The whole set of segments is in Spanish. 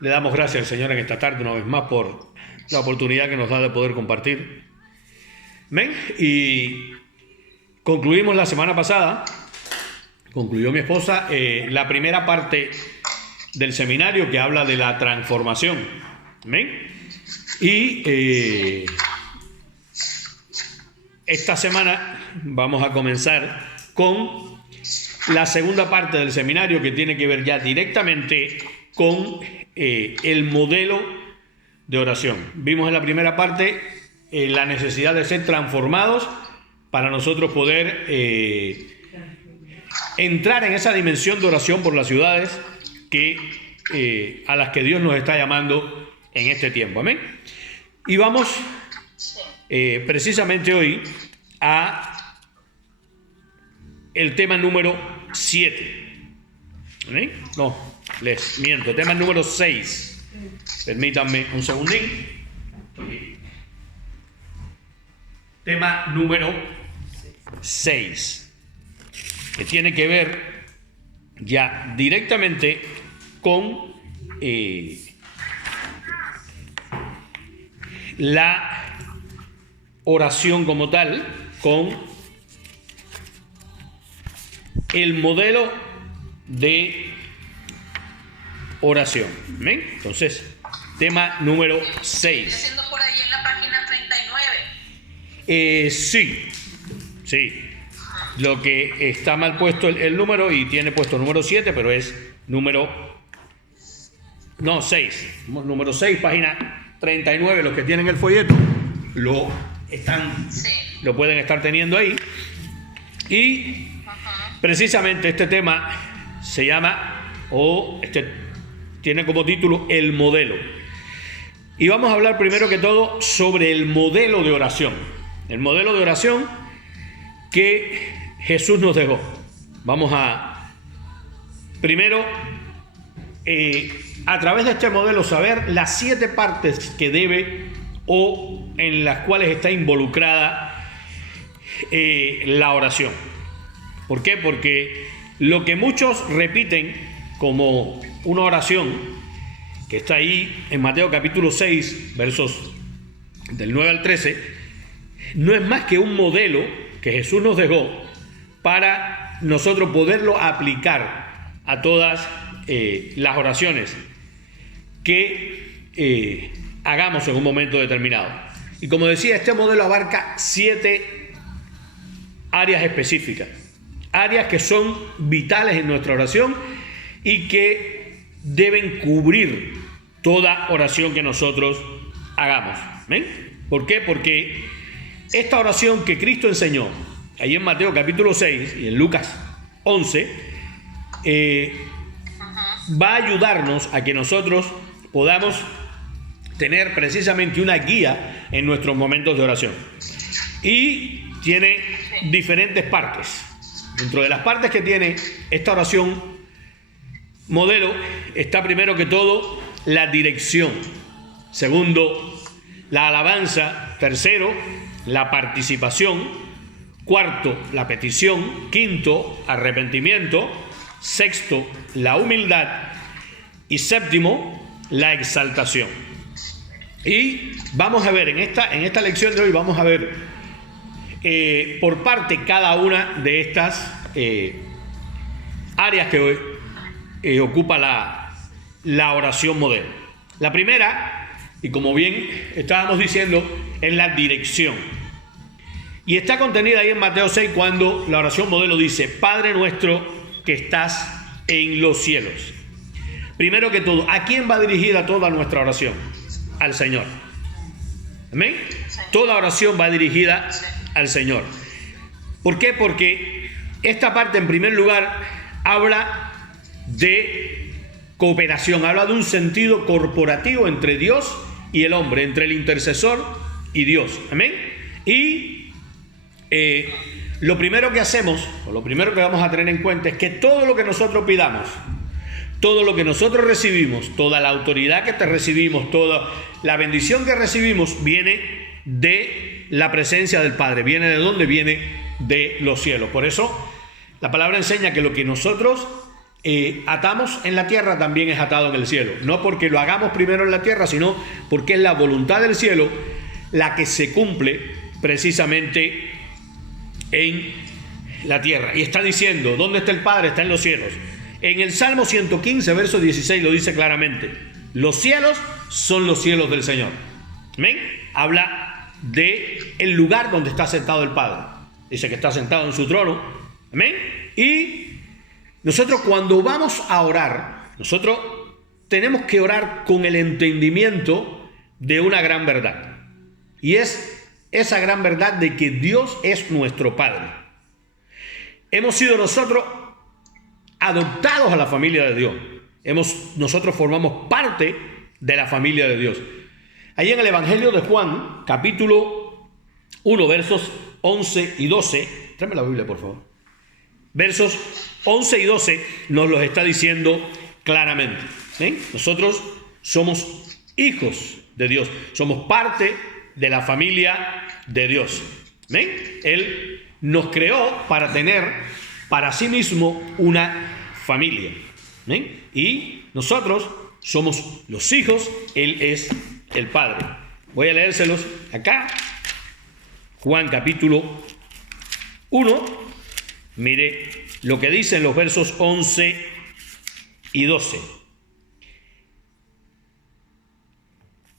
Le damos gracias al Señor en esta tarde una vez más por la oportunidad que nos da de poder compartir. Amén. Y concluimos la semana pasada, concluyó mi esposa, la primera parte del seminario que habla de la transformación. Amén. Y esta semana vamos a comenzar con la segunda parte del seminario que tiene que ver ya directamente con el modelo de oración. Vimos en la primera parte la necesidad de ser transformados para nosotros poder entrar en esa dimensión de oración por las ciudades a las que Dios nos está llamando en este tiempo. Amén. Y vamos precisamente hoy a el tema número 7. ¿Amén? No, les miento, tema número 6. Permítanme un segundín. Tema número 6, que tiene que ver ya directamente con la oración como tal, con el modelo de oración. ¿Ven? Entonces, tema número 6. ¿Estoy haciendo por ahí en la página 39? Sí. Lo que está mal puesto el número y tiene puesto número 7, pero es número... No, 6. Número 6, página 39. Los que tienen el folleto lo pueden estar teniendo ahí. Y precisamente este tema se llama, tiene como título el modelo. Y vamos a hablar primero que todo sobre el modelo de oración. El modelo de oración que Jesús nos dejó. Vamos a primero, a través de este modelo, saber las 7 partes que debe o en las cuales está involucrada la oración. ¿Por qué? Porque lo que muchos repiten como una oración, que está ahí en Mateo capítulo 6, versos del 9 al 13, no es más que un modelo que Jesús nos dejó para nosotros poderlo aplicar a todas las oraciones que hagamos en un momento determinado. Y como decía, este modelo abarca 7 áreas específicas, áreas que son vitales en nuestra oración y que deben cubrir toda oración que nosotros hagamos. ¿Ven? ¿Por qué? Porque esta oración que Cristo enseñó ahí en Mateo capítulo 6 y en Lucas 11 va a ayudarnos a que nosotros podamos tener precisamente una guía en nuestros momentos de oración. Y tiene diferentes partes. Dentro de las partes que tiene esta oración modelo está primero que todo la dirección, segundo la alabanza, tercero la participación, cuarto la petición, quinto arrepentimiento, sexto la humildad y séptimo la exaltación. Y vamos a ver en esta lección de hoy vamos a ver por parte cada una de estas áreas que ocupa la oración modelo. La primera, y como bien estábamos diciendo, es la dirección. Y está contenida ahí en Mateo 6 cuando la oración modelo dice: Padre nuestro que estás en los cielos. Primero que todo, ¿a quién va dirigida toda nuestra oración? Al Señor. ¿Amén? Toda oración va dirigida al Señor. ¿Por qué? Porque esta parte, en primer lugar, habla de cooperación, habla de un sentido corporativo entre Dios y el hombre, entre el intercesor y Dios. ¿Amén? Y lo primero que hacemos, o lo primero que vamos a tener en cuenta es que todo lo que nosotros pidamos, todo lo que nosotros recibimos, toda la autoridad que te recibimos, toda la bendición que recibimos viene de la presencia del Padre. ¿Viene de dónde? Viene de los cielos. Por eso la palabra enseña que lo que nosotros atamos en la tierra también es atado en el cielo. No porque lo hagamos primero en la tierra, sino porque es la voluntad del cielo la que se cumple precisamente en la tierra. Y está diciendo, ¿dónde está el Padre? Está en los cielos. En el Salmo 115, verso 16 lo dice claramente. Los cielos son los cielos del Señor. ¿Amén? Habla de el lugar donde está sentado el Padre. Dice que está sentado en su trono. ¿Amén? Y nosotros cuando vamos a orar, nosotros tenemos que orar con el entendimiento de una gran verdad. Y es esa gran verdad de que Dios es nuestro Padre. Hemos sido nosotros adoptados a la familia de Dios. Nosotros formamos parte de la familia de Dios. Ahí en el Evangelio de Juan, capítulo 1, versos 11 y 12. Tráeme la Biblia, por favor. Versos 11 y 12 nos los está diciendo claramente. ¿Sí? Nosotros somos hijos de Dios. Somos parte de la familia de Dios. ¿Sí? Él nos creó para tener para sí mismo una familia. ¿Sí? Y nosotros somos los hijos, Él es el Padre. Voy a leérselos acá. Juan capítulo 1. Mire lo que dicen los versos 11 y 12.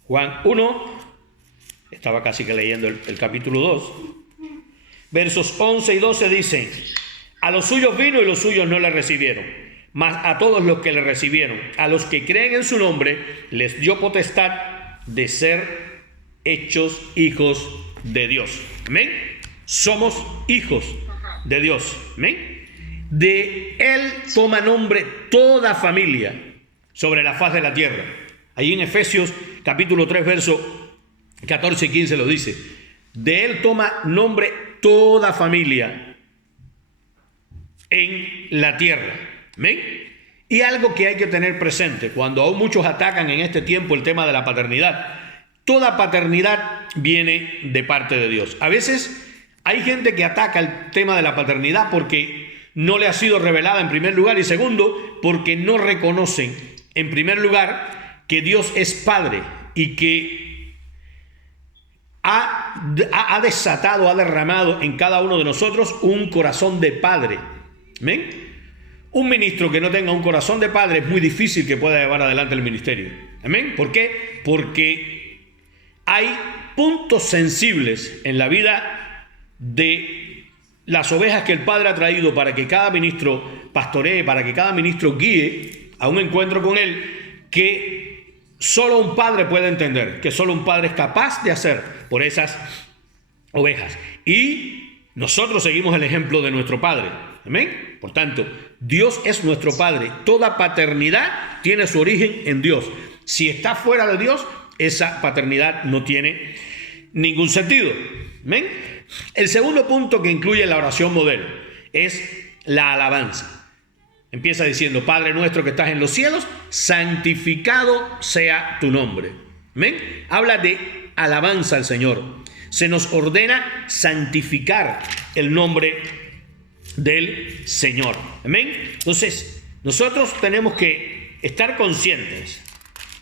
Juan 1. Estaba casi que leyendo el capítulo 2. Versos 11 y 12 dicen: a los suyos vino y los suyos no le recibieron. Mas a todos los que le recibieron, a los que creen en su nombre, les dio potestad de ser hechos hijos de Dios. ¿Amén? Somos hijos de Dios. ¿Amén? De Él toma nombre toda familia sobre la faz de la tierra. Ahí en Efesios capítulo 3, verso 14 y 15 lo dice. De Él toma nombre toda familia en la tierra. ¿Amén? Y algo que hay que tener presente, cuando aún muchos atacan en este tiempo el tema de la paternidad, toda paternidad viene de parte de Dios. A veces hay gente que ataca el tema de la paternidad porque no le ha sido revelada en primer lugar y segundo, porque no reconocen en primer lugar que Dios es Padre y que ha desatado, ha derramado en cada uno de nosotros un corazón de Padre. ¿Amén? Un ministro que no tenga un corazón de padre es muy difícil que pueda llevar adelante el ministerio. ¿Amén? ¿Por qué? Porque hay puntos sensibles en la vida de las ovejas que el Padre ha traído para que cada ministro pastoree, para que cada ministro guíe a un encuentro con Él, que solo un padre puede entender, que solo un padre es capaz de hacer por esas ovejas. Y nosotros seguimos el ejemplo de nuestro Padre. ¿Amén? Por tanto, Dios es nuestro Padre. Toda paternidad tiene su origen en Dios. Si está fuera de Dios, esa paternidad no tiene ningún sentido. ¿Amén? El segundo punto que incluye la oración modelo es la alabanza. Empieza diciendo: Padre nuestro que estás en los cielos, santificado sea tu nombre. ¿Amén? Habla de alabanza al Señor. Se nos ordena santificar el nombre del Señor. Amén. Entonces, nosotros tenemos que estar conscientes.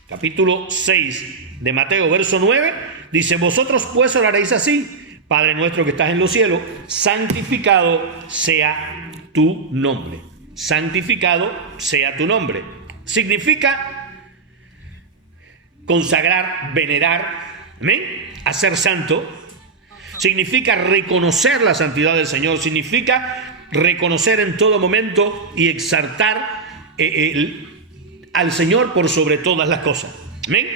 Capítulo 6 de Mateo, verso 9, dice: vosotros pues oraréis así: Padre nuestro que estás en los cielos, santificado sea tu nombre. Santificado sea tu nombre. Significa consagrar, venerar, amén, hacer santo. Significa reconocer la santidad del Señor. Significa reconocer en todo momento y exaltar al Señor por sobre todas las cosas. ¿Amén?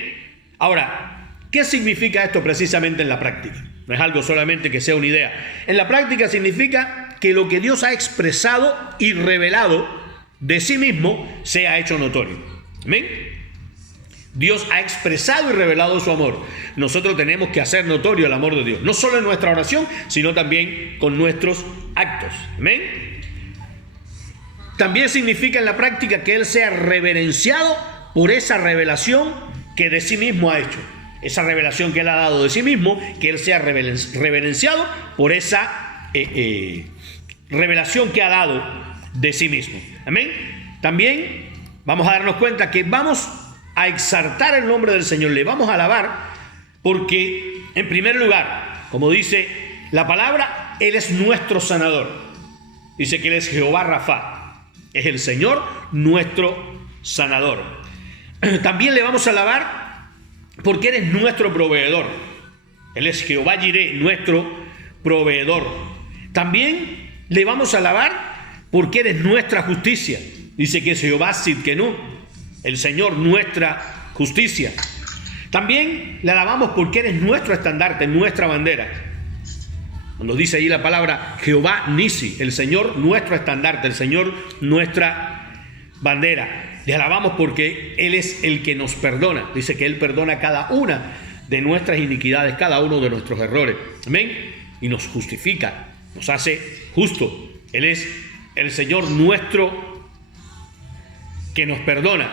Ahora, ¿qué significa esto precisamente en la práctica? No es algo solamente que sea una idea. En la práctica significa que lo que Dios ha expresado y revelado de sí mismo sea hecho notorio. ¿Amén? Dios ha expresado y revelado su amor. Nosotros tenemos que hacer notorio el amor de Dios, no solo en nuestra oración, sino también con nuestros actos. ¿Amén? También significa en la práctica que Él sea reverenciado por esa revelación que de sí mismo ha hecho. Esa revelación que Él ha dado de sí mismo, que Él sea reverenciado por esa revelación que ha dado de sí mismo. ¿Amén? También vamos a darnos cuenta que vamos a exaltar el nombre del Señor, le vamos a alabar, porque en primer lugar, como dice la palabra, Él es nuestro sanador. Dice que Él es Jehová Rafa, es el Señor nuestro sanador. También le vamos a alabar porque Él es nuestro proveedor. Él es Jehová Jireh, nuestro proveedor. También le vamos a alabar porque Él es nuestra justicia. Dice que es Jehová Sidkenu, el Señor nuestra justicia. También le alabamos porque Él es nuestro estandarte, nuestra bandera. Cuando dice ahí la palabra Jehová Nisi, el Señor nuestro estandarte, el Señor nuestra bandera. Le alabamos porque Él es el que nos perdona. Dice que Él perdona cada una de nuestras iniquidades, cada uno de nuestros errores. Amén. Y nos justifica, nos hace justo. Él es el Señor nuestro que nos perdona.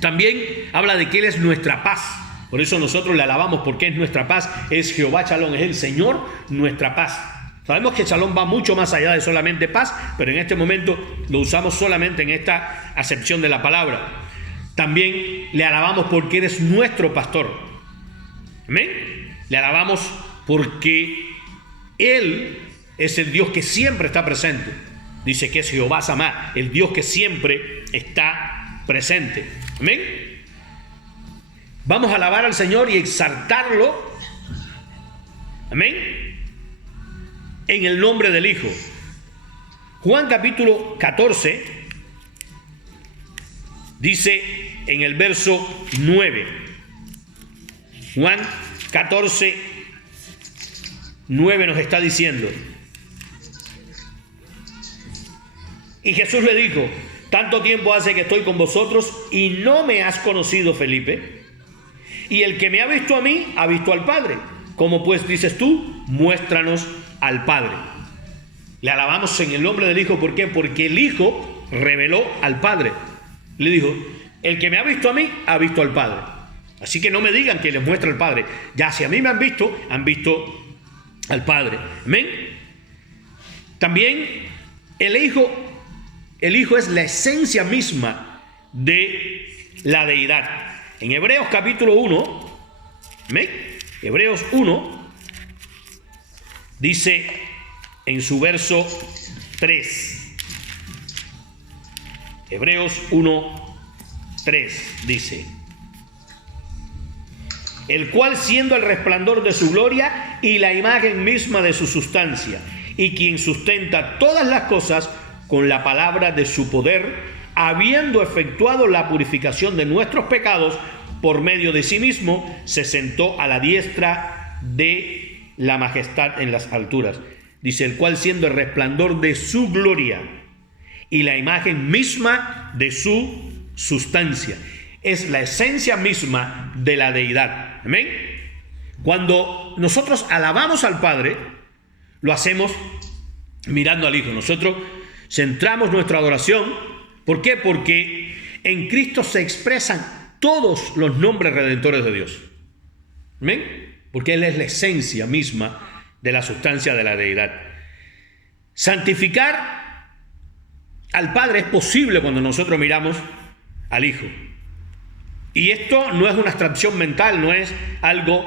También habla de que Él es nuestra paz. Por eso nosotros le alabamos porque es nuestra paz. Es Jehová Shalom, es el Señor nuestra paz. Sabemos que Shalom va mucho más allá de solamente paz, pero en este momento lo usamos solamente en esta acepción de la palabra. También le alabamos porque Él es nuestro pastor. Amén. Le alabamos porque Él es el Dios que siempre está presente. Dice que es Jehová Samá, el Dios que siempre está presente. Amén. Vamos a alabar al Señor y exaltarlo. Amén. En el nombre del Hijo. Juan capítulo 14 dice en el verso 9. Juan 14, 9 nos está diciendo. Y Jesús le dijo: tanto tiempo hace que estoy con vosotros y no me has conocido, Felipe. Y el que me ha visto a mí, ha visto al Padre. ¿Cómo pues dices tú? Muéstranos al Padre. Le alabamos en el nombre del Hijo. ¿Por qué? Porque el Hijo reveló al Padre. Le dijo: el que me ha visto a mí, ha visto al Padre. Así que no me digan que les muestra al Padre. Ya si a mí me han visto al Padre. Amén. También el Hijo es la esencia misma de la deidad. En Hebreos capítulo 1, ¿amén? Hebreos 1 dice en su verso 3. Hebreos 1, 3 dice: el cual, siendo el resplandor de su gloria y la imagen misma de su sustancia, y quien sustenta todas las cosas con la palabra de su poder, habiendo efectuado la purificación de nuestros pecados por medio de sí mismo, se sentó a la diestra de la majestad en las alturas. Dice: el cual, siendo el resplandor de su gloria y la imagen misma de su sustancia, es la esencia misma de la deidad. Amén. Cuando nosotros alabamos al Padre, lo hacemos mirando al Hijo. Nosotros centramos nuestra adoración. ¿Por qué? Porque en Cristo se expresan todos los nombres redentores de Dios. ¿Amén? Porque Él es la esencia misma de la sustancia de la deidad. Santificar al Padre es posible cuando nosotros miramos al Hijo. Y esto no es una abstracción mental, no es algo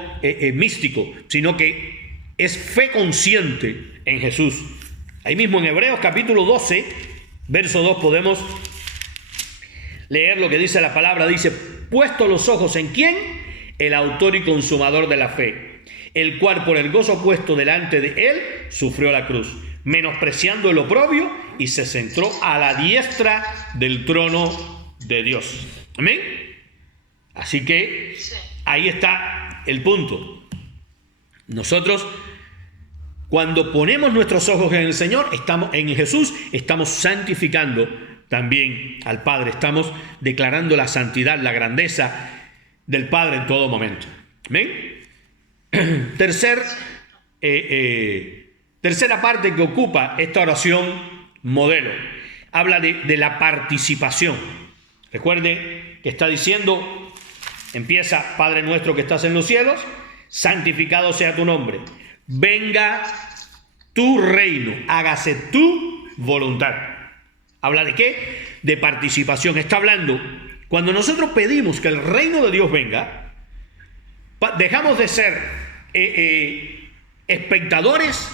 místico, sino que es fe consciente en Jesús. Ahí mismo en Hebreos capítulo 12, verso 2 podemos leer lo que dice la palabra. Dice: puesto los ojos en ¿quién? El autor y consumador de la fe, el cual por el gozo puesto delante de él sufrió la cruz, menospreciando el oprobio, y se sentó a la diestra del trono de Dios. Amén. Así que ahí está el punto. Nosotros, cuando ponemos nuestros ojos en el Señor, estamos en Jesús, estamos santificando también al Padre. Estamos declarando la santidad, la grandeza del Padre en todo momento. ¿Amén? Tercera parte que ocupa esta oración modelo. Habla de la participación. Recuerde que está diciendo, empieza: Padre nuestro que estás en los cielos, santificado sea tu nombre. Venga tu reino, hágase tu voluntad. ¿Habla de qué? De participación. Está hablando, cuando nosotros pedimos que el reino de Dios venga, dejamos de ser espectadores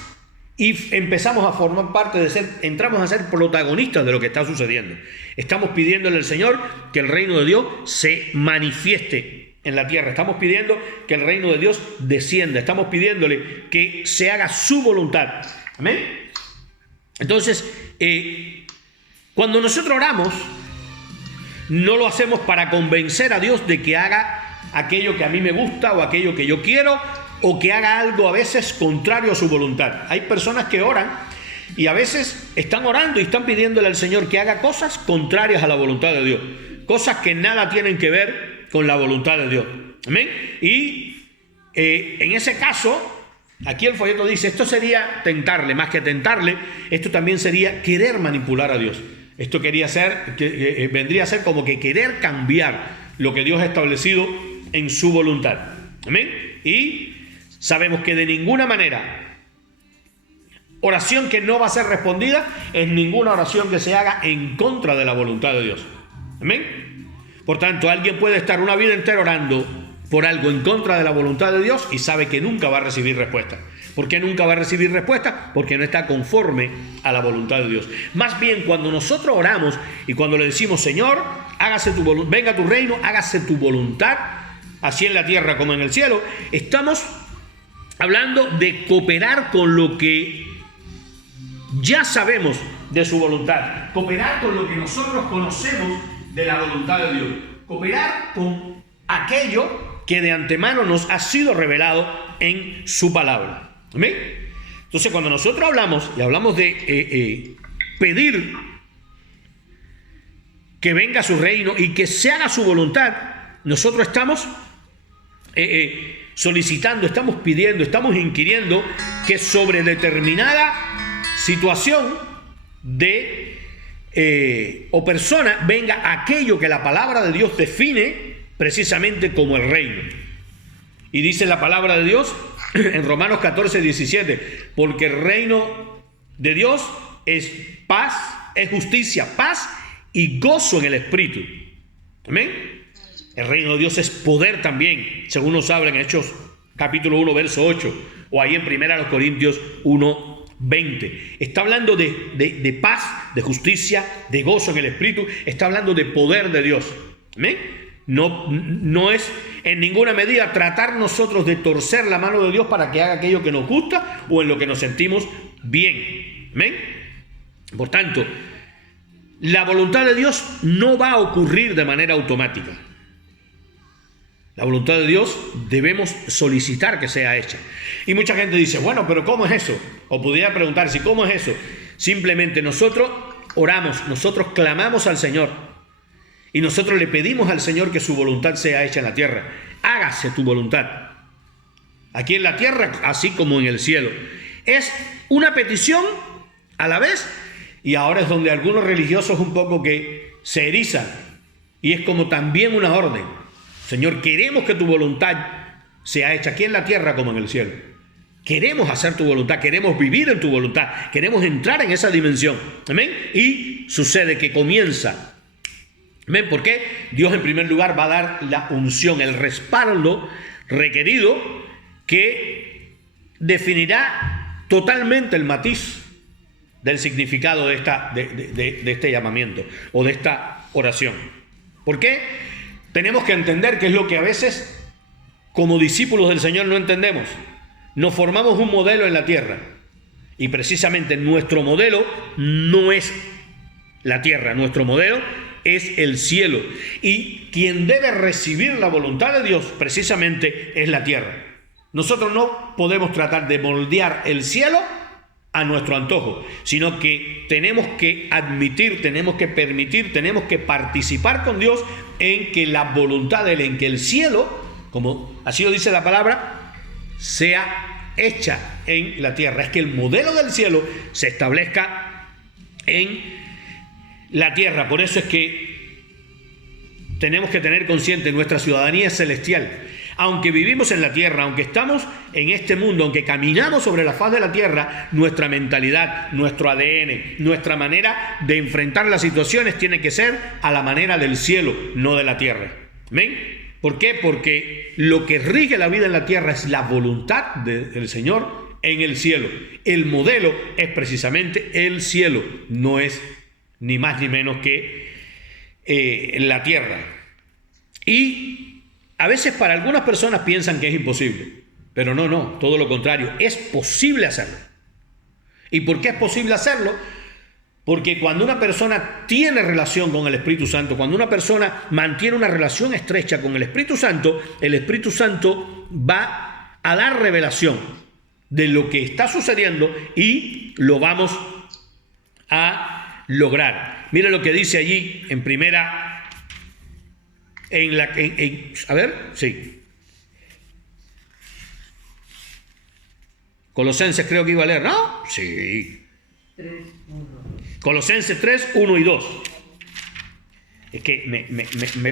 y empezamos a formar parte de ser, entramos a ser protagonistas de lo que está sucediendo. Estamos pidiéndole al Señor que el reino de Dios se manifieste en la tierra. Estamos pidiendo que el reino de Dios descienda. Estamos pidiéndole que se haga su voluntad. Amén. Entonces, cuando nosotros oramos, no lo hacemos para convencer a Dios de que haga aquello que a mí me gusta o aquello que yo quiero, o que haga algo a veces contrario a su voluntad. Hay personas que oran y a veces están orando y están pidiéndole al Señor que haga cosas contrarias a la voluntad de Dios, cosas que nada tienen que ver con la voluntad de Dios. Amén. Y en ese caso, aquí el folleto dice, esto sería tentarle, más que tentarle, esto también sería querer manipular a Dios. Esto vendría a ser como que querer cambiar lo que Dios ha establecido en su voluntad. Amén. Y sabemos que de ninguna manera, oración que no va a ser respondida es ninguna oración que se haga en contra de la voluntad de Dios. Amén. Por tanto, alguien puede estar una vida entera orando por algo en contra de la voluntad de Dios y sabe que nunca va a recibir respuesta. ¿Por qué nunca va a recibir respuesta? Porque no está conforme a la voluntad de Dios. Más bien, cuando nosotros oramos y cuando le decimos, Señor, venga tu reino, hágase tu voluntad, así en la tierra como en el cielo, estamos hablando de cooperar con lo que ya sabemos de su voluntad, cooperar con lo que nosotros conocemos de la voluntad de Dios, cooperar con aquello que de antemano nos ha sido revelado en su palabra. ¿Amén? Entonces, cuando nosotros hablamos y hablamos de pedir que venga su reino y que se haga su voluntad, nosotros estamos solicitando, estamos pidiendo, estamos inquiriendo que sobre determinada situación o persona venga aquello que la palabra de Dios define precisamente como el reino. Y dice la palabra de Dios en Romanos 14, 17, porque el reino de Dios es paz, es justicia, paz y gozo en el Espíritu. ¿Amén? El reino de Dios es poder también, según nos habla en Hechos capítulo 1, verso 8, o ahí en 1 Corintios 1, 20. Está hablando de paz, de justicia, de gozo en el Espíritu. Está hablando de poder de Dios. ¿Amén? No es en ninguna medida tratar nosotros de torcer la mano de Dios para que haga aquello que nos gusta o en lo que nos sentimos bien. ¿Amén? Por tanto, la voluntad de Dios no va a ocurrir de manera automática. La voluntad de Dios debemos solicitar que sea hecha. Y mucha gente dice, bueno, pero ¿cómo es eso? O pudiera preguntarse, ¿cómo es eso? Simplemente nosotros oramos, nosotros clamamos al Señor y nosotros le pedimos al Señor que su voluntad sea hecha en la tierra. Hágase tu voluntad, aquí en la tierra, así como en el cielo. Es una petición a la vez, y ahora es donde algunos religiosos un poco que se erizan, y es como también una orden. Señor, queremos que tu voluntad sea hecha aquí en la tierra como en el cielo. Queremos hacer tu voluntad, queremos vivir en tu voluntad, queremos entrar en esa dimensión. Amén. Y sucede que comienza. ¿Ven por qué? Dios en primer lugar va a dar la unción, el respaldo requerido que definirá totalmente el matiz del significado de este llamamiento o de esta oración. ¿Por qué? Tenemos que entender que es lo que a veces como discípulos del Señor no entendemos. Nos formamos un modelo en la tierra y precisamente nuestro modelo no es la tierra, nuestro modelo es el cielo, y quien debe recibir la voluntad de Dios precisamente es la tierra. Nosotros no podemos tratar de moldear el cielo a nuestro antojo, sino que tenemos que admitir, tenemos que permitir, tenemos que participar con Dios en que la voluntad de Él, en que el cielo, como así lo dice la palabra, sea hecha en la tierra. Es que el modelo del cielo se establezca en la tierra. Por eso es que tenemos que tener consciente, nuestra ciudadanía es celestial. Aunque vivimos en la tierra, aunque estamos en este mundo, aunque caminamos sobre la faz de la tierra, nuestra mentalidad, nuestro ADN, nuestra manera de enfrentar las situaciones tiene que ser a la manera del cielo, no de la tierra. ¿Amén? ¿Por qué? Porque lo que rige la vida en la tierra es la voluntad del Señor en el cielo. El modelo es precisamente el cielo, no es ni más ni menos que la tierra. Y a veces para algunas personas piensan que es imposible, pero no, todo lo contrario, es posible hacerlo. ¿Y por qué es posible hacerlo? Porque cuando una persona tiene relación con el Espíritu Santo, cuando una persona mantiene una relación estrecha con el Espíritu Santo va a dar revelación de lo que está sucediendo y lo vamos a lograr. Mira lo que dice allí en primera... Colosenses creo que iba a leer, ¿no? Sí. 3, 1. Colosenses 3, 1 y 2. Es que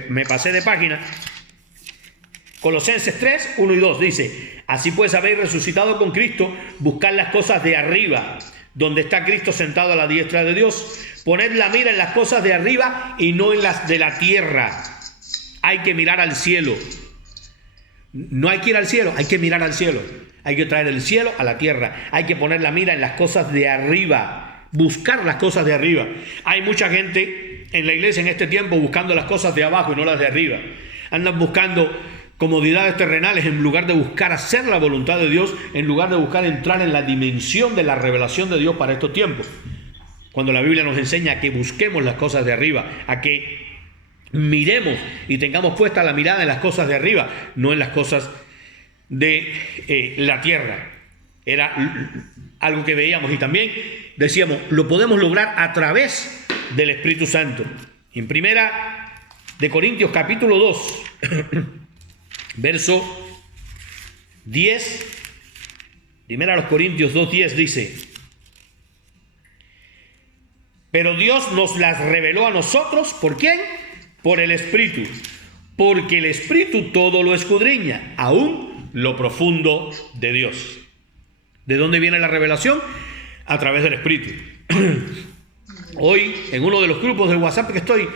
me pasé de página. Colosenses 3, 1 y 2 dice: así pues habéis resucitado con Cristo, buscad las cosas de arriba, donde está Cristo sentado a la diestra de Dios. Poned la mira en las cosas de arriba y no en las de la tierra. Hay que mirar al cielo. No hay que ir al cielo, hay que mirar al cielo. Hay que traer el cielo a la tierra. Hay que poner la mira en las cosas de arriba. Buscar las cosas de arriba. Hay mucha gente en la iglesia en este tiempo buscando las cosas de abajo y no las de arriba. Andan buscando comodidades terrenales en lugar de buscar hacer la voluntad de Dios, en lugar de buscar entrar en la dimensión de la revelación de Dios para estos tiempos. Cuando la Biblia nos enseña a que busquemos las cosas de arriba, a que miremos y tengamos puesta la mirada en las cosas de arriba, no en las cosas de la tierra. Era algo que veíamos y también decíamos, lo podemos lograr a través del Espíritu Santo. En primera de Corintios capítulo 2, verso 10, primera a los Corintios 2:10 dice: pero Dios nos las reveló a nosotros, ¿por quién? Por el Espíritu, porque el Espíritu todo lo escudriña, aún lo profundo de Dios. ¿De dónde viene la revelación? A través del Espíritu. Hoy, en uno de los grupos de WhatsApp que estoy,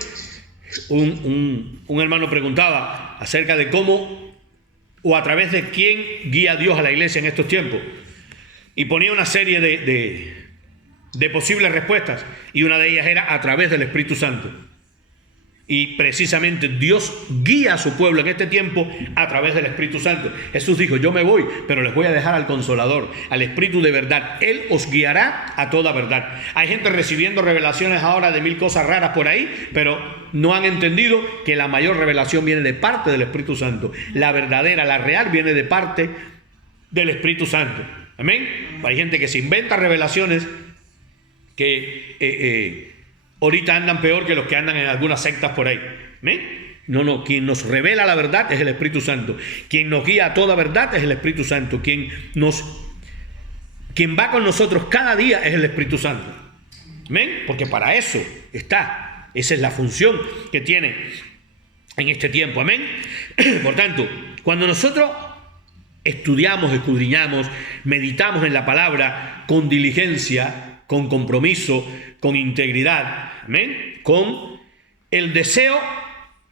un hermano preguntaba acerca de cómo o a través de quién guía Dios a la iglesia en estos tiempos. Y ponía una serie de posibles respuestas, y una de ellas era a través del Espíritu Santo. Y precisamente Dios guía a su pueblo en este tiempo a través del Espíritu Santo. Jesús dijo: yo me voy, pero les voy a dejar al Consolador, al Espíritu de verdad. Él os guiará a toda verdad. Hay gente recibiendo revelaciones ahora de 1000 cosas raras por ahí, pero no han entendido que la mayor revelación viene de parte del Espíritu Santo. La verdadera, la real, viene de parte del Espíritu Santo. Amén. Hay gente que se inventa revelaciones que ahorita andan peor que los que andan en algunas sectas por ahí. ¿Amén? No, quien nos revela la verdad es el Espíritu Santo. Quien nos guía a toda verdad es el Espíritu Santo. Quien va con nosotros cada día es el Espíritu Santo. ¿Amén? Porque para eso está. Esa es la función que tiene en este tiempo. Amén. Por tanto, cuando nosotros estudiamos, escudriñamos, meditamos en la palabra con diligencia, con compromiso, con integridad, amén, con el deseo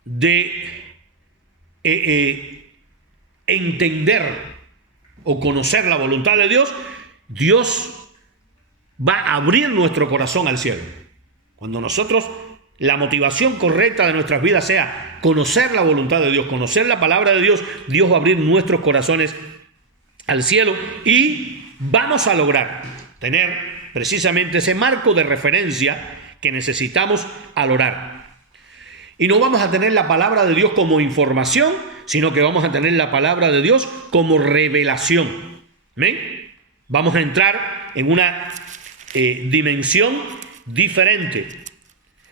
de entender o conocer la voluntad de Dios, Dios va a abrir nuestro corazón al cielo. Cuando nosotros, la motivación correcta de nuestras vidas sea conocer la voluntad de Dios, conocer la palabra de Dios, Dios va a abrir nuestros corazones al cielo y vamos a lograr tener precisamente ese marco de referencia que necesitamos al orar. Y no vamos a tener la palabra de Dios como información, sino que vamos a tener la palabra de Dios como revelación. ¿Amén? Vamos a entrar en una dimensión diferente.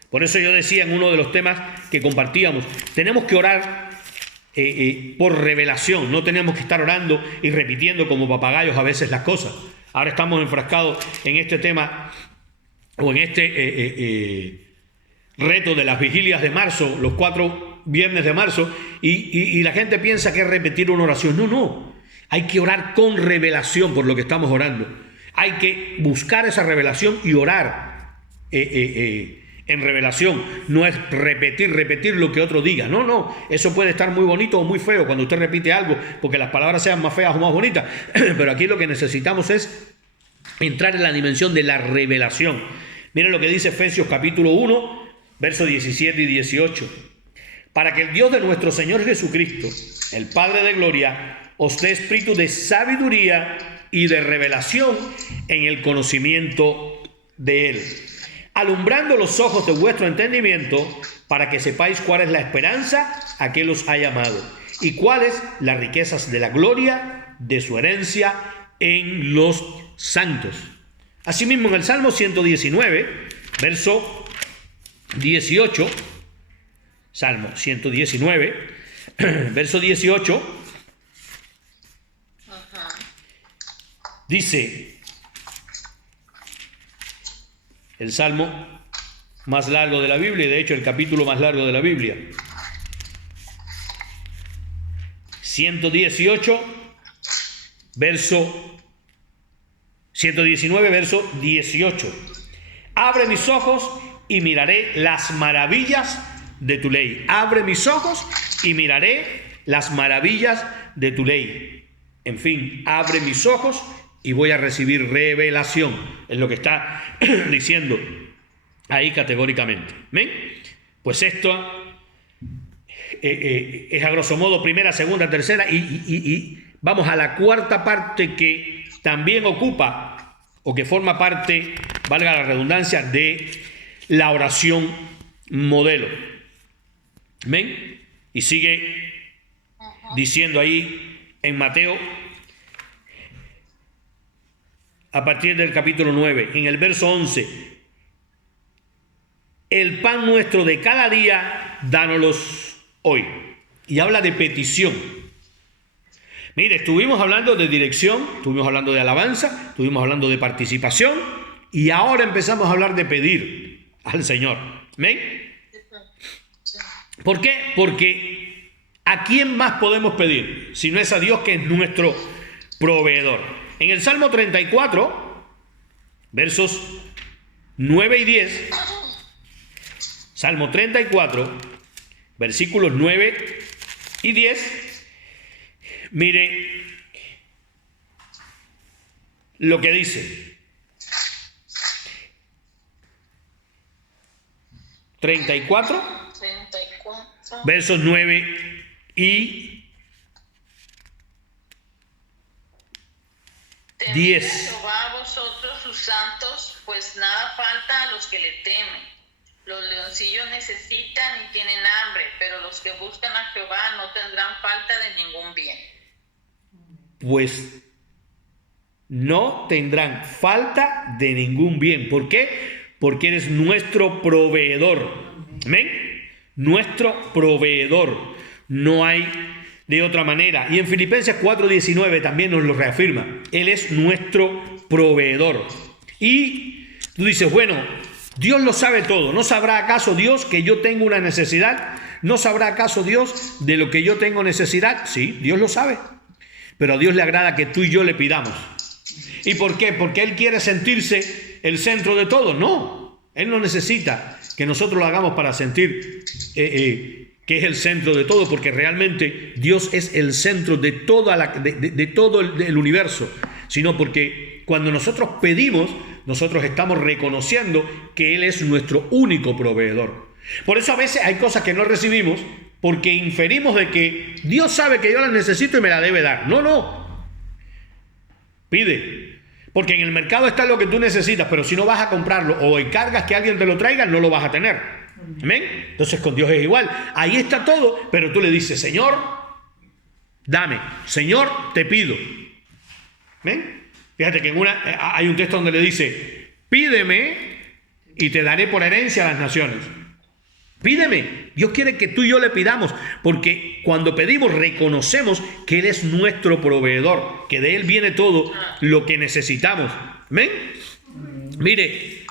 Por eso yo decía en uno de los temas que compartíamos, tenemos que orar por revelación, no tenemos que estar orando y repitiendo como papagayos a veces las cosas. Ahora estamos enfrascados en este tema o en este reto de las vigilias de marzo, los 4 viernes de marzo y la gente piensa que es repetir una oración. No, no. Hay que orar con revelación por lo que estamos orando. Hay que buscar esa revelación y orar en revelación. No es repetir lo que otro diga. No, no. Eso puede estar muy bonito o muy feo cuando usted repite algo, porque las palabras sean más feas o más bonitas. Pero aquí lo que necesitamos es entrar en la dimensión de la revelación. Miren lo que dice Efesios capítulo 1, versos 17 y 18. Para que el Dios de nuestro Señor Jesucristo, el Padre de gloria, os dé espíritu de sabiduría y de revelación en el conocimiento de Él, alumbrando los ojos de vuestro entendimiento, para que sepáis cuál es la esperanza a que los ha llamado, y cuáles las riquezas de la gloria de su herencia en los santos. Asimismo, en el Salmo 119, verso 18, Salmo 119, verso 18, dice, el Salmo más largo de la Biblia, y de hecho el capítulo más largo de la Biblia, 119, verso 18. Abre mis ojos y miraré las maravillas de tu ley. Abre mis ojos y miraré las maravillas de tu ley. En fin, abre mis ojos y voy a recibir revelación. Es lo que está diciendo ahí categóricamente. ¿Ven? Pues esto es a grosso modo primera, segunda, tercera y vamos a la cuarta parte que también ocupa o que forma parte, valga la redundancia, de la oración modelo. ¿Ven? Y sigue diciendo ahí en Mateo, a partir del capítulo 9, en el verso 11, el pan nuestro de cada día, dánoslos hoy. Y habla de petición. Mire, estuvimos hablando de dirección, estuvimos hablando de alabanza, estuvimos hablando de participación y ahora empezamos a hablar de pedir al Señor. ¿Ven? ¿Por qué? Porque ¿a quién más podemos pedir? Si no es a Dios, que es nuestro proveedor. En el Salmo 34, versos 9 y 10, Salmo 34, versículos 9 y 10, mire lo que dice. 34, versos 9 y 10. Jehová a vosotros sus santos, pues nada falta a los que le temen. Los leoncillos necesitan y tienen hambre, pero los que buscan a Jehová no tendrán falta de ningún bien. Pues no tendrán falta de ningún bien. ¿Por qué? Porque eres nuestro proveedor. ¿Amén? Nuestro proveedor. No hay de otra manera. Y en Filipenses 4:19 también nos lo reafirma. Él es nuestro proveedor. Y tú dices, bueno, Dios lo sabe todo. ¿No sabrá acaso Dios que yo tengo una necesidad? ¿No sabrá acaso Dios de lo que yo tengo necesidad? Sí, Dios lo sabe. Pero a Dios le agrada que tú y yo le pidamos. ¿Y por qué? Porque Él quiere sentirse el centro de todo. No, Él no necesita que nosotros lo hagamos para sentir que es el centro de todo, porque realmente Dios es el centro de todo el universo, sino porque cuando nosotros pedimos, nosotros estamos reconociendo que Él es nuestro único proveedor. Por eso a veces hay cosas que no recibimos porque inferimos de que Dios sabe que yo las necesito y me la debe dar. No, no. Pide. Porque en el mercado está lo que tú necesitas, pero si no vas a comprarlo o encargas que alguien te lo traiga, no lo vas a tener. ¿Amén? Entonces con Dios es igual. Ahí está todo, pero tú le dices, Señor, dame. Señor, te pido. ¿Amén? Fíjate que hay un texto donde le dice, pídeme y te daré por herencia a las naciones. Pídeme. Dios quiere que tú y yo le pidamos, porque cuando pedimos reconocemos que Él es nuestro proveedor, que de Él viene todo lo que necesitamos. ¿Amén? Mire,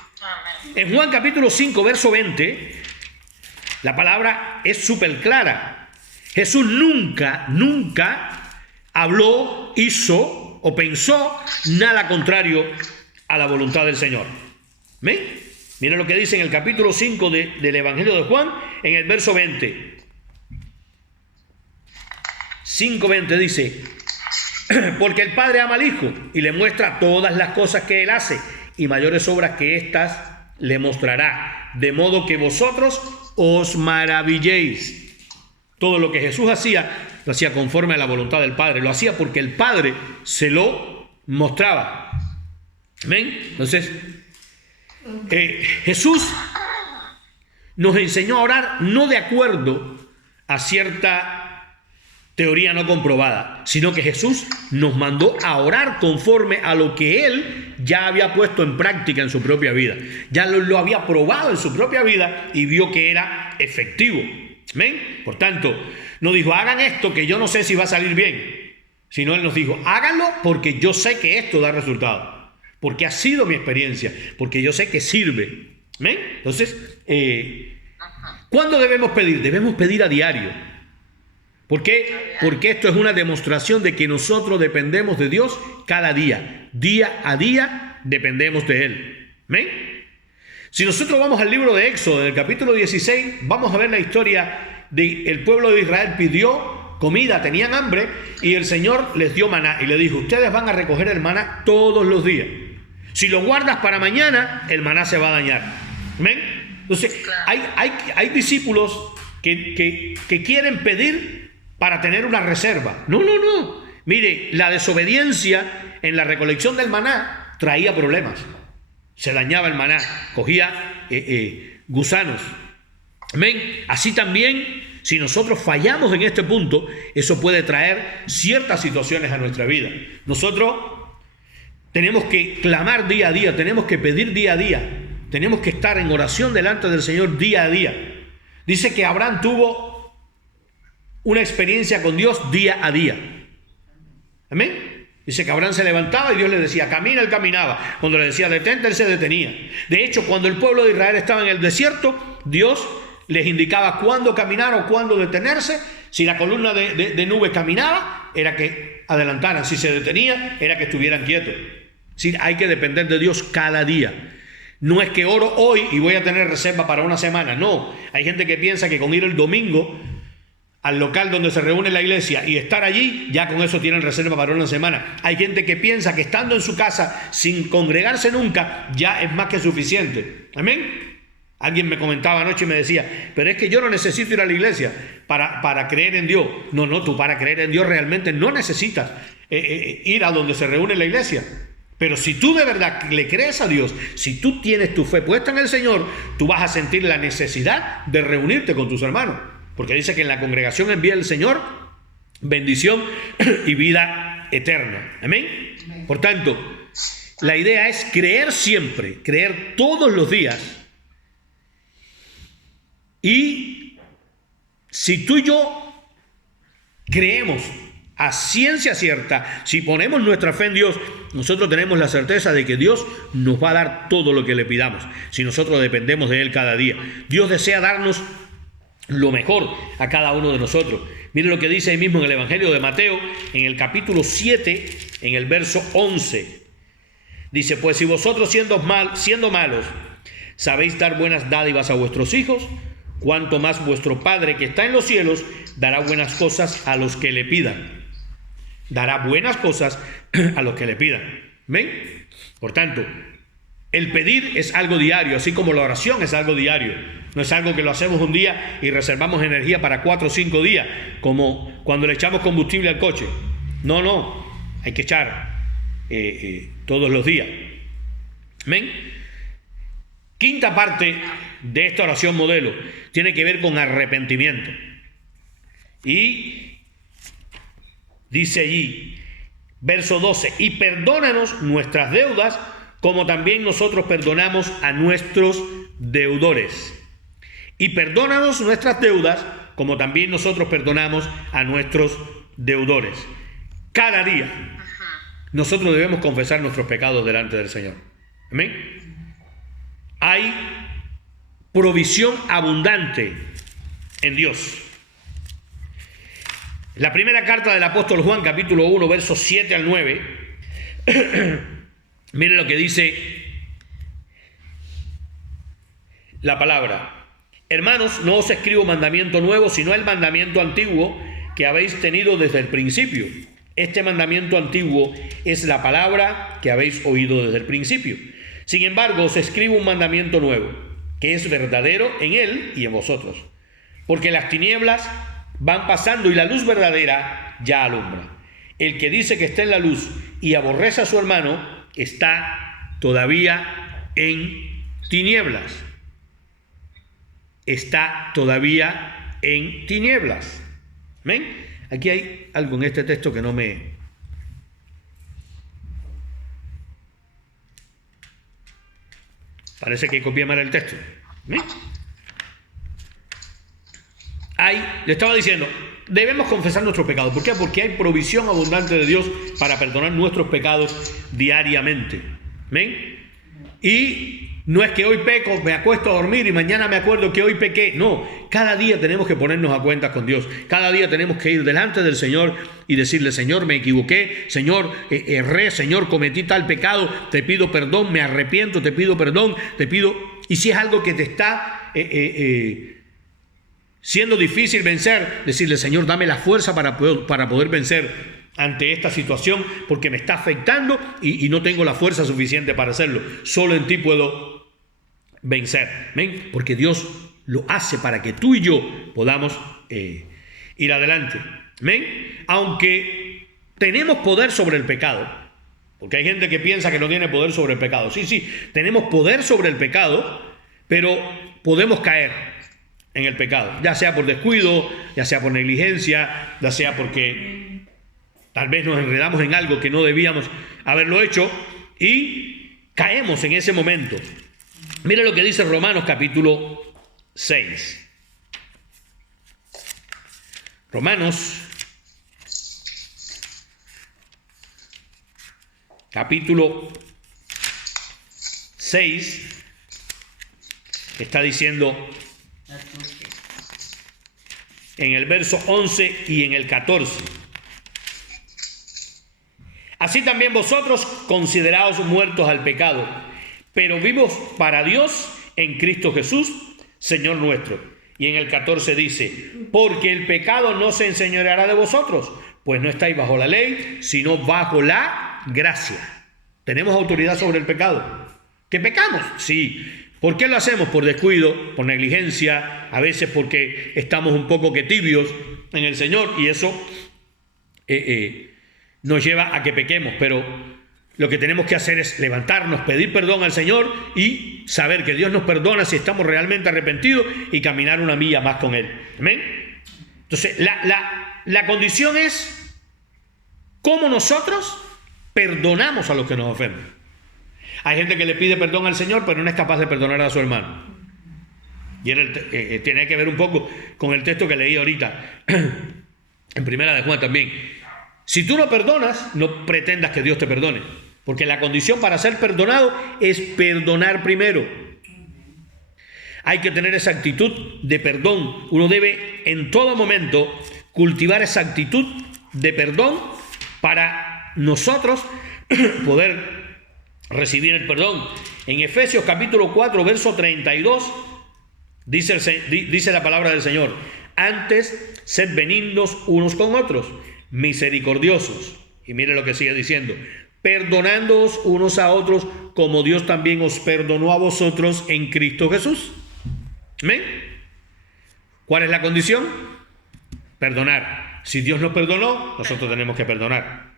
en Juan capítulo 5, verso 20, La palabra es súper clara. Jesús nunca habló, hizo o pensó nada contrario a la voluntad del Señor. ¿Ven? Miren lo que dice en el capítulo 5 del Evangelio de Juan, en el verso 20. 5:20 dice: porque el Padre ama al Hijo y le muestra todas las cosas que Él hace, y mayores obras que éstas le mostrará, de modo que vosotros os maravilléis. Todo lo que Jesús hacía, lo hacía conforme a la voluntad del Padre. Lo hacía porque el Padre se lo mostraba. ¿Ven? Entonces, Jesús nos enseñó a orar no de acuerdo a cierta teoría no comprobada, sino que Jesús nos mandó a orar conforme a lo que Él ya había puesto en práctica en su propia vida. Ya lo había probado en su propia vida y vio que era efectivo. ¿Ven? Por tanto, no dijo, hagan esto que yo no sé si va a salir bien, sino Él nos dijo, háganlo porque yo sé que esto da resultado, porque ha sido mi experiencia, porque yo sé que sirve. ¿Ven? Entonces, ¿cuándo debemos pedir? Debemos pedir a diario. ¿Por qué? Porque esto es una demostración de que nosotros dependemos de Dios cada día. Día a día dependemos de Él. ¿Ven? Si nosotros vamos al libro de Éxodo, del capítulo 16, vamos a ver la historia del pueblo de Israel. Pidió comida, tenían hambre, y el Señor les dio maná. Y le dijo, ustedes van a recoger el maná todos los días. Si lo guardas para mañana, el maná se va a dañar. ¿Ven? Entonces, hay discípulos que quieren pedir para tener una reserva. No. Mire, la desobediencia en la recolección del maná traía problemas. Se dañaba el maná, cogía gusanos. ¿Ven? Así también, si nosotros fallamos en este punto, eso puede traer ciertas situaciones a nuestra vida. Nosotros tenemos que clamar día a día, tenemos que pedir día a día, tenemos que estar en oración delante del Señor día a día. Dice que Abraham tuvo una experiencia con Dios día a día. ¿Amén? Dice que Abraham se levantaba y Dios le decía, camina, él caminaba. Cuando le decía, detente, él se detenía. De hecho, cuando el pueblo de Israel estaba en el desierto, Dios les indicaba cuándo caminar o cuándo detenerse. Si la columna de nube caminaba, era que adelantaran. Si se detenía, era que estuvieran quietos. Sí, hay que depender de Dios cada día. No es que oro hoy y voy a tener reserva para una semana. No, hay gente que piensa que con ir el domingo al local donde se reúne la iglesia y estar allí, ya con eso tienen reserva para una semana. Hay gente que piensa que estando en su casa sin congregarse nunca, ya es más que suficiente. ¿Amén? Alguien me comentaba anoche y me decía, pero es que yo no necesito ir a la iglesia para creer en Dios. No, tú para creer en Dios realmente no necesitas ir a donde se reúne la iglesia. Pero si tú de verdad le crees a Dios, si tú tienes tu fe puesta en el Señor, tú vas a sentir la necesidad de reunirte con tus hermanos. Porque dice que en la congregación envía el Señor bendición y vida eterna. ¿Amén? Por tanto, la idea es creer siempre, creer todos los días. Y si tú y yo creemos a ciencia cierta, si ponemos nuestra fe en Dios, nosotros tenemos la certeza de que Dios nos va a dar todo lo que le pidamos, si nosotros dependemos de Él cada día. Dios desea darnos lo mejor a cada uno de nosotros. Miren lo que dice ahí mismo en el Evangelio de Mateo, en el capítulo 7, en el verso 11. Dice, pues si vosotros siendo malos sabéis dar buenas dádivas a vuestros hijos, cuánto más vuestro Padre que está en los cielos dará buenas cosas a los que le pidan. Dará buenas cosas a los que le pidan. ¿Ven? Por tanto, el pedir es algo diario, así como la oración es algo diario. No es algo que lo hacemos un día y reservamos energía para 4 o 5 días, como cuando le echamos combustible al coche. No, hay que echar todos los días. ¿Ven? Quinta parte de esta oración modelo tiene que ver con arrepentimiento. Y dice allí, verso 12, y perdónanos nuestras deudas, como también nosotros perdonamos a nuestros deudores. Y perdónanos nuestras deudas, como también nosotros perdonamos a nuestros deudores. Cada día nosotros debemos confesar nuestros pecados delante del Señor. Amén. Hay provisión abundante en Dios. La primera carta del apóstol Juan, capítulo 1, versos 7 al 9. Miren lo que dice la palabra. Hermanos, no os escribo mandamiento nuevo, sino el mandamiento antiguo que habéis tenido desde el principio. Este mandamiento antiguo es la palabra que habéis oído desde el principio. Sin embargo, os escribo un mandamiento nuevo, que es verdadero en él y en vosotros. Porque las tinieblas van pasando y la luz verdadera ya alumbra. El que dice que está en la luz y aborrece a su hermano, está todavía en tinieblas. Está todavía en tinieblas. ¿Ven? Aquí hay algo en este texto que no me... Parece que copié mal el texto. ¿Ven? Le estaba diciendo, debemos confesar nuestros pecados. ¿Por qué? Porque hay provisión abundante de Dios para perdonar nuestros pecados diariamente. ¿Ven? Y no es que hoy peco, me acuesto a dormir y mañana me acuerdo que hoy pequé. No, cada día tenemos que ponernos a cuentas con Dios. Cada día tenemos que ir delante del Señor y decirle, Señor, me equivoqué, Señor, erré, Señor, cometí tal pecado, te pido perdón, me arrepiento, te pido perdón, te pido... Y si es algo que te está siendo difícil vencer, decirle, Señor, dame la fuerza para poder vencer ante esta situación, porque me está afectando y no tengo la fuerza suficiente para hacerlo. Solo en ti puedo vencer. ¿Ven? Porque Dios lo hace para que tú y yo podamos ir adelante. ¿Ven? Aunque tenemos poder sobre el pecado, porque hay gente que piensa que no tiene poder sobre el pecado. Sí, tenemos poder sobre el pecado, pero podemos caer en el pecado, ya sea por descuido, ya sea por negligencia, ya sea porque tal vez nos enredamos en algo que no debíamos haberlo hecho y caemos en ese momento. Mire lo que dice Romanos capítulo 6. Romanos capítulo 6 está diciendo en el verso 11 y en el 14. Así también vosotros consideraos muertos al pecado, pero vivos para Dios en Cristo Jesús, Señor nuestro. Y en el 14 dice, porque el pecado no se enseñoreará de vosotros, pues no estáis bajo la ley, sino bajo la gracia. ¿Tenemos autoridad sobre el pecado? ¿Que pecamos? Sí. ¿Por qué lo hacemos? Por descuido, por negligencia, a veces porque estamos un poco que tibios en el Señor y eso nos lleva a que pequemos, pero lo que tenemos que hacer es levantarnos, pedir perdón al Señor y saber que Dios nos perdona si estamos realmente arrepentidos y caminar una milla más con Él. ¿Amén? Entonces, la condición es cómo nosotros perdonamos a los que nos ofenden. Hay gente que le pide perdón al Señor, pero no es capaz de perdonar a su hermano. Y tiene que ver un poco con el texto que leí ahorita, en Primera de Juan también. Si tú no perdonas, no pretendas que Dios te perdone, porque la condición para ser perdonado es perdonar primero. Hay que tener esa actitud de perdón. Uno debe en todo momento cultivar esa actitud de perdón para nosotros poder recibir el perdón. En Efesios capítulo 4, verso 32, dice la palabra del Señor: antes, sed benignos unos con otros, misericordiosos. Y mire lo que sigue diciendo: perdonándoos unos a otros, como Dios también os perdonó a vosotros en Cristo Jesús. ¿Amén? ¿Cuál es la condición? Perdonar. Si Dios nos perdonó, nosotros tenemos que perdonar.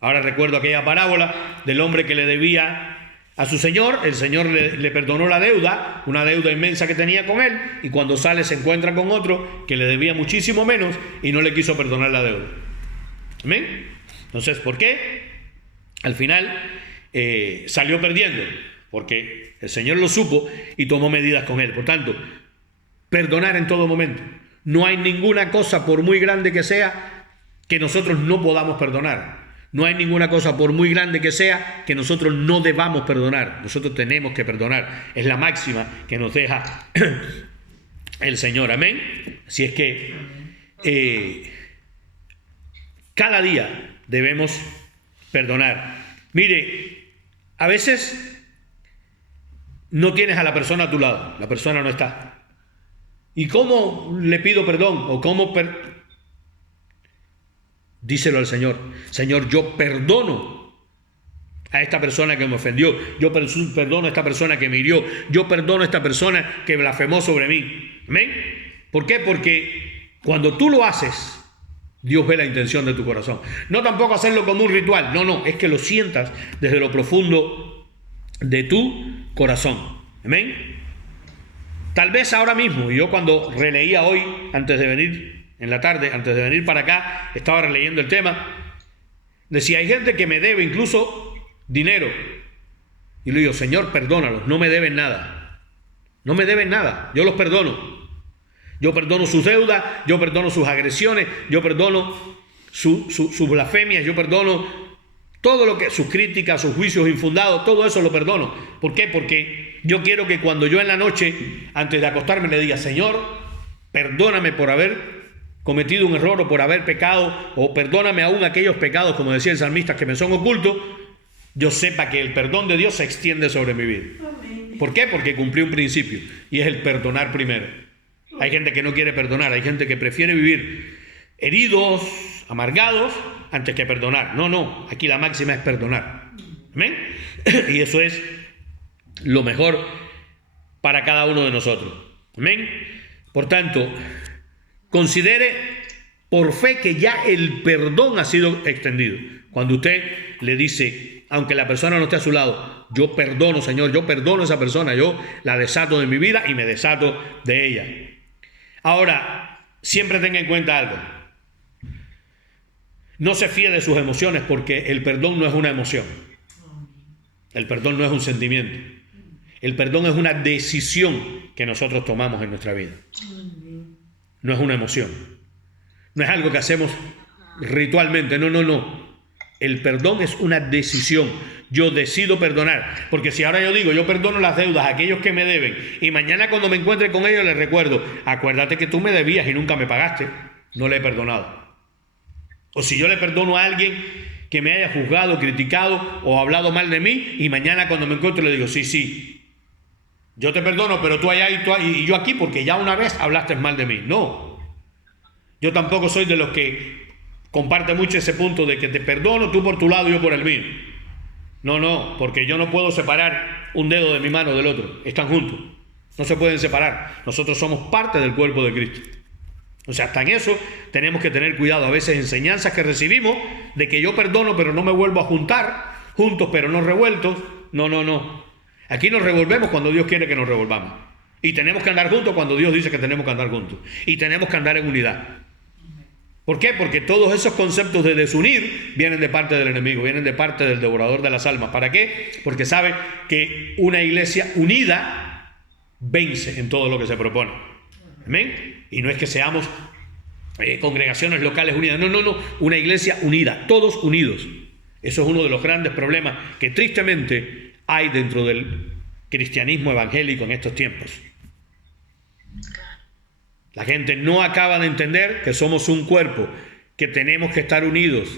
Ahora recuerdo aquella parábola del hombre que le debía a su señor. El señor le perdonó la deuda, una deuda inmensa que tenía con él, y cuando sale se encuentra con otro que le debía muchísimo menos y no le quiso perdonar la deuda. ¿Amén? Entonces, ¿por qué? Al final salió perdiendo, porque el Señor lo supo y tomó medidas con él. Por tanto, perdonar en todo momento. No hay ninguna cosa, por muy grande que sea, que nosotros no podamos perdonar. No hay ninguna cosa, por muy grande que sea, que nosotros no debamos perdonar. Nosotros tenemos que perdonar. Es la máxima que nos deja el Señor. Amén. Así es que cada día debemos perdonar. Mire, a veces no tienes a la persona a tu lado, la persona no está. ¿Y cómo le pido perdón? ¿O cómo díselo al Señor? Señor, yo perdono a esta persona que me ofendió, yo perdono a esta persona que me hirió, yo perdono a esta persona que blasfemó sobre mí. ¿Amén? ¿Por qué? Porque cuando tú lo haces, Dios ve la intención de tu corazón. No tampoco hacerlo como un ritual, no, es que lo sientas desde lo profundo de tu corazón. ¿Amén? Tal vez ahora mismo, yo cuando releía hoy, antes de venir en la tarde, antes de venir para acá, estaba releyendo el tema, decía, hay gente que me debe incluso dinero. Y le digo, Señor, perdónalos, no me deben nada. No me deben nada, yo los perdono. Yo perdono sus deudas, yo perdono sus agresiones, yo perdono sus blasfemias, yo perdono todo lo que, sus críticas, sus juicios infundados, todo eso lo perdono. ¿Por qué? Porque yo quiero que cuando yo en la noche, antes de acostarme, le diga, Señor, perdóname por haber cometido un error o por haber pecado, o perdóname aún aquellos pecados, como decía el salmista, que me son ocultos, yo sepa que el perdón de Dios se extiende sobre mi vida. ¿Por qué? Porque cumplí un principio, y es el perdonar primero. Hay gente que no quiere perdonar, hay gente que prefiere vivir heridos, amargados, antes que perdonar. No, aquí la máxima es perdonar. ¿Amén? Y eso es lo mejor para cada uno de nosotros. ¿Amén? Por tanto, considere por fe que ya el perdón ha sido extendido. Cuando usted le dice, aunque la persona no esté a su lado, yo perdono, Señor, yo perdono a esa persona, yo la desato de mi vida y me desato de ella. Ahora, siempre tenga en cuenta algo. No se fíe de sus emociones, porque el perdón no es una emoción. El perdón no es un sentimiento. El perdón es una decisión que nosotros tomamos en nuestra vida. No es una emoción. No es algo que hacemos ritualmente. No. El perdón es una decisión. Yo decido perdonar. Porque si ahora yo digo, yo perdono las deudas a aquellos que me deben, y mañana cuando me encuentre con ellos les recuerdo, acuérdate que tú me debías y nunca me pagaste, no le he perdonado. O si yo le perdono a alguien que me haya juzgado, criticado o hablado mal de mí, y mañana cuando me encuentro le digo, sí, yo te perdono, pero tú allá y yo aquí, porque ya una vez hablaste mal de mí. No. Yo tampoco soy de los que comparte mucho ese punto de que te perdono tú por tu lado y yo por el mío. No, porque yo no puedo separar un dedo de mi mano del otro. Están juntos. No se pueden separar. Nosotros somos parte del cuerpo de Cristo. O sea, hasta en eso tenemos que tener cuidado. A veces enseñanzas que recibimos de que yo perdono pero no me vuelvo a juntar, juntos pero no revueltos. No. Aquí nos revolvemos cuando Dios quiere que nos revolvamos. Y tenemos que andar juntos cuando Dios dice que tenemos que andar juntos. Y tenemos que andar en unidad. ¿Por qué? Porque todos esos conceptos de desunir vienen de parte del enemigo, vienen de parte del devorador de las almas. ¿Para qué? Porque sabe que una iglesia unida vence en todo lo que se propone. ¿Amén? Y no es que seamos congregaciones locales unidas, no, una iglesia unida, todos unidos. Eso es uno de los grandes problemas que tristemente hay dentro del cristianismo evangélico en estos tiempos. La gente no acaba de entender que somos un cuerpo, que tenemos que estar unidos,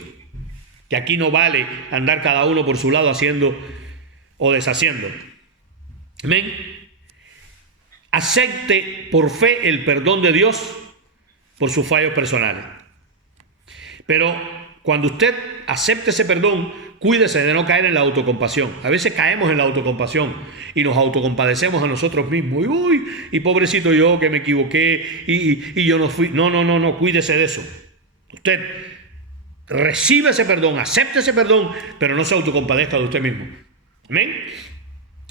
que aquí no vale andar cada uno por su lado haciendo o deshaciendo. Amén. Acepte por fe el perdón de Dios por sus fallos personales. Pero cuando usted acepte ese perdón, cuídese de no caer en la autocompasión. A veces caemos en la autocompasión y nos autocompadecemos a nosotros mismos. Y pobrecito yo que me equivoqué y yo no fui. No, cuídese de eso. Usted recibe ese perdón, acepte ese perdón, pero no se autocompadezca de usted mismo. ¿Amén?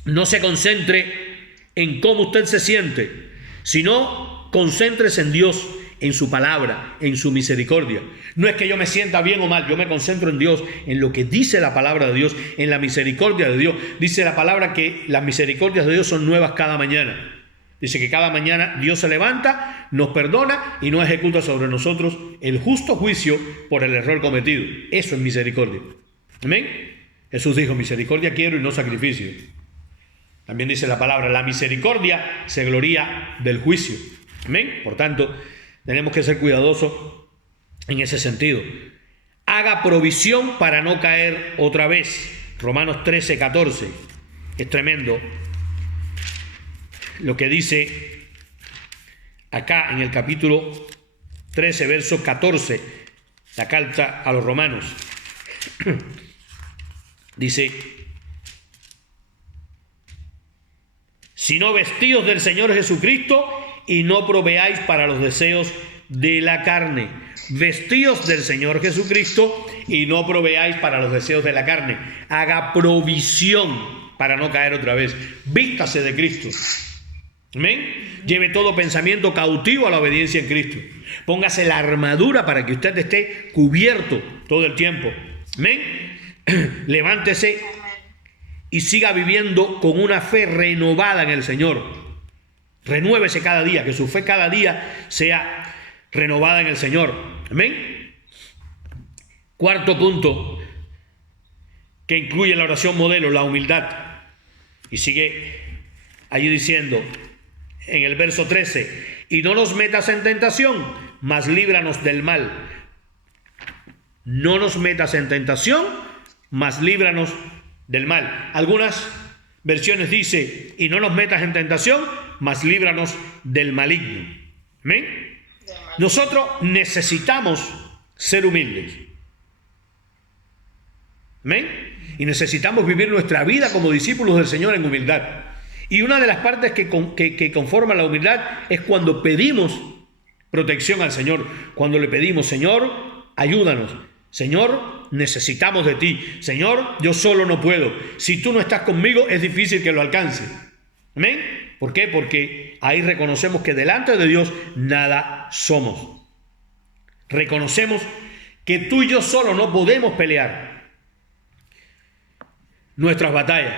No se concentre en cómo usted se siente, sino concéntrese en Dios, en su palabra, en su misericordia. No es que yo me sienta bien o mal, yo me concentro en Dios, en lo que dice la palabra de Dios, en la misericordia de Dios. Dice la palabra que las misericordias de Dios son nuevas cada mañana. Dice que cada mañana Dios se levanta, nos perdona y no ejecuta sobre nosotros el justo juicio por el error cometido. Eso es misericordia. ¿Amén? Jesús dijo, misericordia quiero y no sacrificio. También dice la palabra, la misericordia se gloría del juicio. Amén. Por tanto, tenemos que ser cuidadosos en ese sentido. Haga provisión para no caer otra vez. Romanos 13, 14. Es tremendo lo que dice acá en el capítulo 13, verso 14, la carta a los romanos. Dice: sino vestidos del Señor Jesucristo y no proveáis para los deseos de la carne. Vestidos del Señor Jesucristo y no proveáis para los deseos de la carne. Haga provisión para no caer otra vez. Vístase de Cristo. Amén. Lleve todo pensamiento cautivo a la obediencia en Cristo. Póngase la armadura para que usted esté cubierto todo el tiempo. Amén. Levántese y siga viviendo con una fe renovada en el Señor. Renuévese cada día, que su fe cada día sea renovada en el Señor. Amén. Cuarto punto que incluye la oración modelo, la humildad. Y sigue allí diciendo en el verso 13: y no nos metas en tentación, mas líbranos del mal. No nos metas en tentación, mas líbranos del mal. Algunas versiones dice: y no nos metas en tentación, mas líbranos del maligno. ¿Amén? Nosotros necesitamos ser humildes. ¿Amén? Y necesitamos vivir nuestra vida como discípulos del Señor en humildad. Y una de las partes que conforma la humildad es cuando pedimos protección al Señor. Cuando le pedimos: Señor, ayúdanos. Señor, necesitamos de ti. Señor, yo solo no puedo. Si tú no estás conmigo, es difícil que lo alcance. ¿Amén? ¿Por qué? Porque ahí reconocemos que delante de Dios nada somos. Reconocemos que tú y yo solo no podemos pelear nuestras batallas.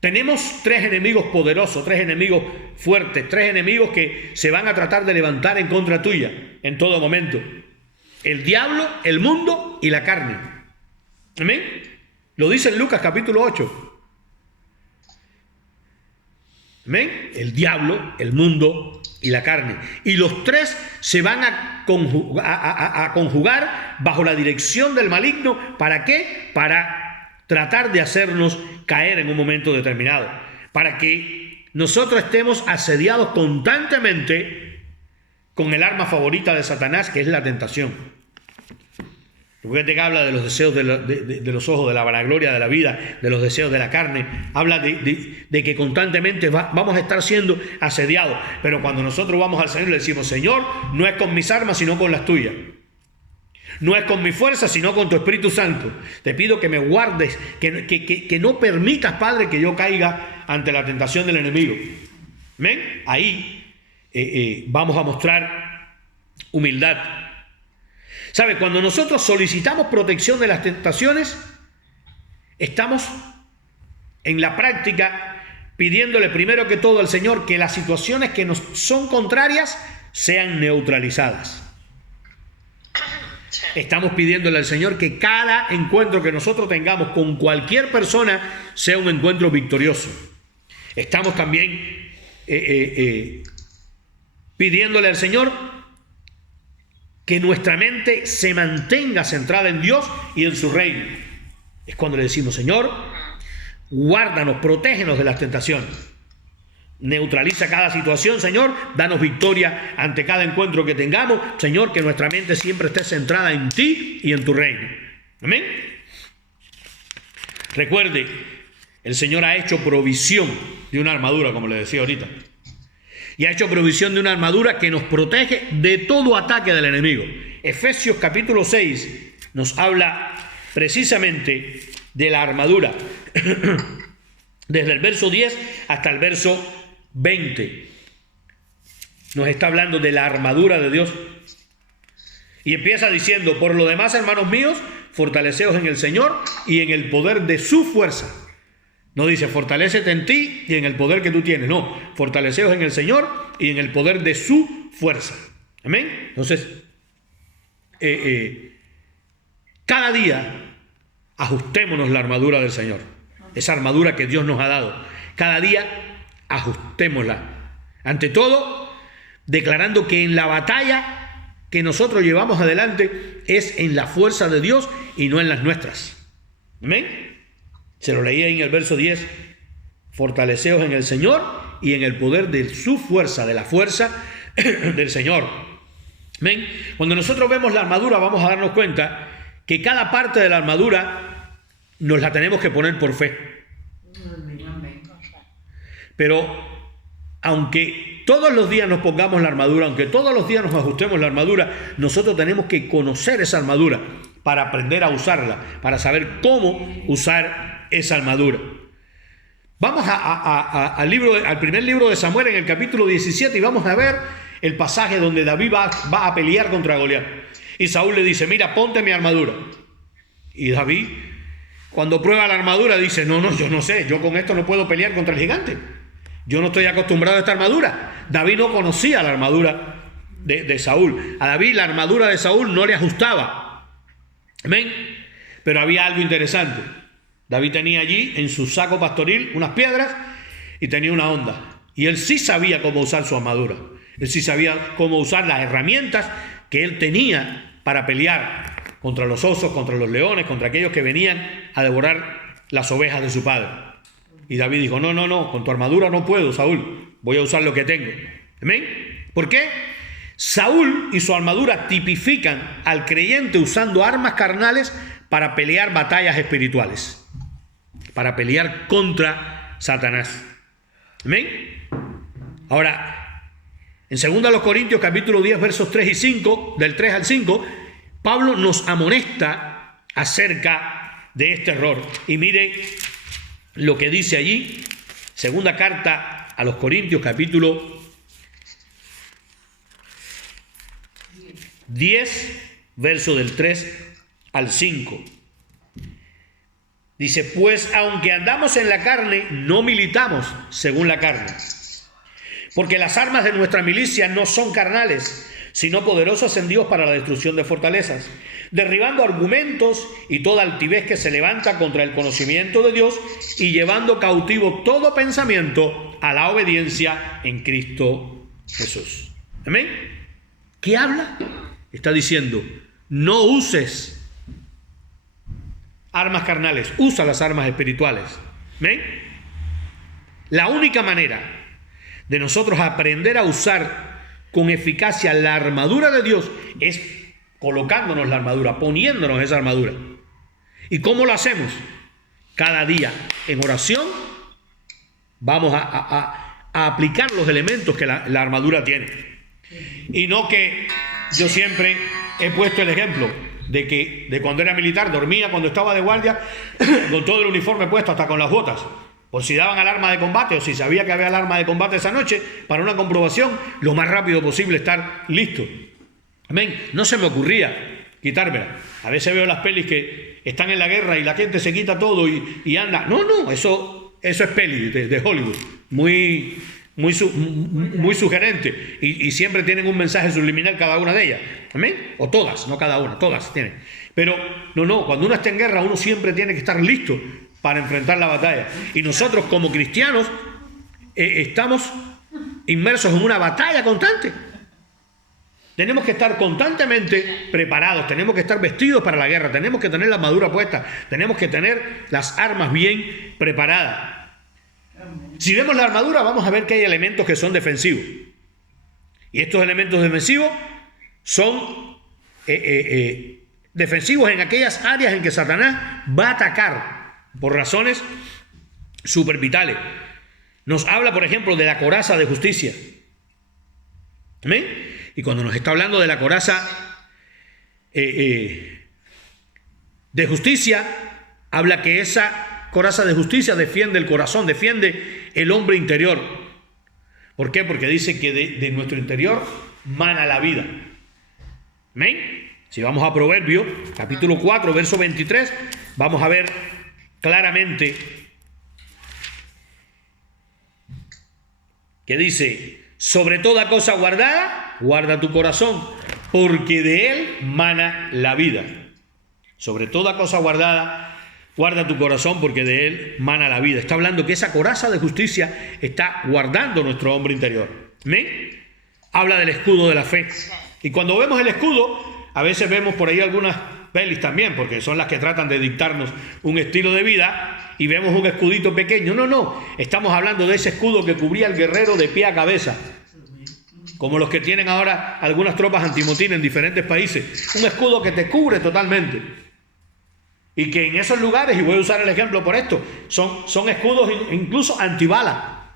Tenemos tres enemigos poderosos, tres enemigos fuertes, tres enemigos que se van a tratar de levantar en contra tuya en todo momento: el diablo, el mundo y la carne. ¿Amén? Lo dice en Lucas capítulo 8. ¿Amén? El diablo, el mundo y la carne. Y los tres se van a conjugar bajo la dirección del maligno. ¿Para qué? Para tratar de hacernos caer en un momento determinado. Para que nosotros estemos asediados constantemente con el arma favorita de Satanás, que es la tentación. Porque te habla de los deseos de los ojos, de la vanagloria de la vida, de los deseos de la carne. Habla de que constantemente vamos a estar siendo asediados. Pero cuando nosotros vamos al Señor y le decimos: Señor, no es con mis armas, sino con las tuyas. No es con mi fuerza, sino con tu Espíritu Santo. Te pido que me guardes, que no permitas, Padre, que yo caiga ante la tentación del enemigo. ¿Ven? Ahí vamos a mostrar humildad. ¿Sabe? Cuando nosotros solicitamos protección de las tentaciones, estamos en la práctica pidiéndole primero que todo al Señor que las situaciones que nos son contrarias sean neutralizadas. Estamos pidiéndole al Señor que cada encuentro que nosotros tengamos con cualquier persona sea un encuentro victorioso. Estamos también pidiéndole al Señor que nuestra mente se mantenga centrada en Dios y en su reino. Es cuando le decimos: Señor, guárdanos, protégenos de las tentaciones. Neutraliza cada situación, Señor. Danos victoria ante cada encuentro que tengamos. Señor, que nuestra mente siempre esté centrada en ti y en tu reino. Amén. Recuerde, el Señor ha hecho provisión de una armadura, como le decía ahorita. Y ha hecho provisión de una armadura que nos protege de todo ataque del enemigo. Efesios capítulo 6 nos habla precisamente de la armadura. Desde el verso 10 hasta el verso 20. Nos está hablando de la armadura de Dios. Y empieza diciendo: por lo demás, hermanos míos, fortaleceos en el Señor y en el poder de su fuerza. No dice fortalécete en ti y en el poder que tú tienes. No, fortaleceos en el Señor y en el poder de su fuerza. Amén. Entonces, cada día ajustémonos la armadura del Señor. Esa armadura que Dios nos ha dado. Cada día ajustémosla. Ante todo, declarando que en la batalla que nosotros llevamos adelante es en la fuerza de Dios y no en las nuestras. Amén. Se lo leí ahí en el verso 10. Fortaleceos en el Señor y en el poder de su fuerza, de la fuerza del Señor. Amén. Cuando nosotros vemos la armadura, vamos a darnos cuenta que cada parte de la armadura nos la tenemos que poner por fe. Pero aunque todos los días nos pongamos la armadura, aunque todos los días nos ajustemos la armadura, nosotros tenemos que conocer esa armadura para aprender a usarla, para saber cómo usar esa armadura. Vamos al primer libro de Samuel, en el capítulo 17, y vamos a ver el pasaje donde David va a pelear contra Goliat. Y Saúl le dice, mira, ponte mi armadura. Y David, cuando prueba la armadura, dice, no, yo no sé, yo con esto no puedo pelear contra el gigante. Yo no estoy acostumbrado a esta armadura. David no conocía la armadura de Saúl. A David la armadura de Saúl no le ajustaba. Amén. Pero había algo interesante. David tenía allí en su saco pastoril unas piedras y tenía una honda. Y él sí sabía cómo usar su armadura. Él sí sabía cómo usar las herramientas que él tenía para pelear contra los osos, contra los leones, contra aquellos que venían a devorar las ovejas de su padre. Y David dijo, no, con tu armadura no puedo, Saúl. Voy a usar lo que tengo. ¿Amén? ¿Por qué? Saúl y su armadura tipifican al creyente usando armas carnales para pelear batallas espirituales, para pelear contra Satanás. ¿Amén? Ahora, en 2 Corintios capítulo 10 versos 3 y 5, del 3 al 5, Pablo nos amonesta acerca de este error. Y mire lo que dice allí, segunda carta a los Corintios capítulo 10, verso del 3 al 5. Dice, pues aunque andamos en la carne, no militamos según la carne. Porque las armas de nuestra milicia no son carnales, sino poderosas en Dios para la destrucción de fortalezas, derribando argumentos y toda altivez que se levanta contra el conocimiento de Dios y llevando cautivo todo pensamiento a la obediencia en Cristo Jesús. ¿Amén? ¿Qué habla? Está diciendo, no uses armas carnales, usa las armas espirituales. ¿Amén? La única manera de nosotros aprender a usar con eficacia la armadura de Dios es colocándonos la armadura, poniéndonos esa armadura. ¿Y cómo lo hacemos? Cada día en oración vamos a aplicar los elementos que la armadura tiene. Y no que yo siempre he puesto el ejemplo de cuando era militar, dormía cuando estaba de guardia con todo el uniforme puesto, hasta con las botas, por si daban alarma de combate o si sabía que había alarma de combate esa noche, para una comprobación, lo más rápido posible estar listo. Amén. No se me ocurría quitármela. A veces veo las pelis que están en la guerra y la gente se quita todo y anda. No, eso es peli de Hollywood. Muy sugerente. Y siempre tienen un mensaje subliminal cada una de ellas. Amén. O todas, no cada una, todas tienen. Pero no, cuando uno está en guerra, uno siempre tiene que estar listo para enfrentar la batalla. Y nosotros como cristianos estamos inmersos en una batalla constante. Tenemos que estar constantemente preparados, tenemos que estar vestidos para la guerra, tenemos que tener la armadura puesta, tenemos que tener las armas bien preparadas. Si vemos la armadura, vamos a ver que hay elementos que son defensivos. Y estos elementos defensivos son defensivos en aquellas áreas en que Satanás va a atacar por razones supervitales. Nos habla, por ejemplo, de la coraza de justicia. ¿Amén? Y cuando nos está hablando de la coraza de justicia, habla que esa coraza de justicia defiende el corazón, defiende el hombre interior. ¿Por qué? Porque dice que de nuestro interior mana la vida. ¿Amén? Si vamos a Proverbios, capítulo 4, verso 23, vamos a ver claramente que dice, sobre toda cosa guardada, guarda tu corazón, porque de él mana la vida. Sobre toda cosa guardada, guarda tu corazón, porque de él mana la vida. Está hablando que esa coraza de justicia está guardando nuestro hombre interior. ¿Amén? habla del escudo de la fe. Y cuando vemos el escudo, a veces vemos por ahí algunas pelis también, porque son las que tratan de dictarnos un estilo de vida, y vemos un escudito pequeño. No, estamos hablando de ese escudo que cubría al guerrero de pie a cabeza, como los que tienen ahora algunas tropas antimotín en diferentes países. Un escudo que te cubre totalmente. Y que en esos lugares, y voy a usar el ejemplo por esto, son escudos incluso antibala.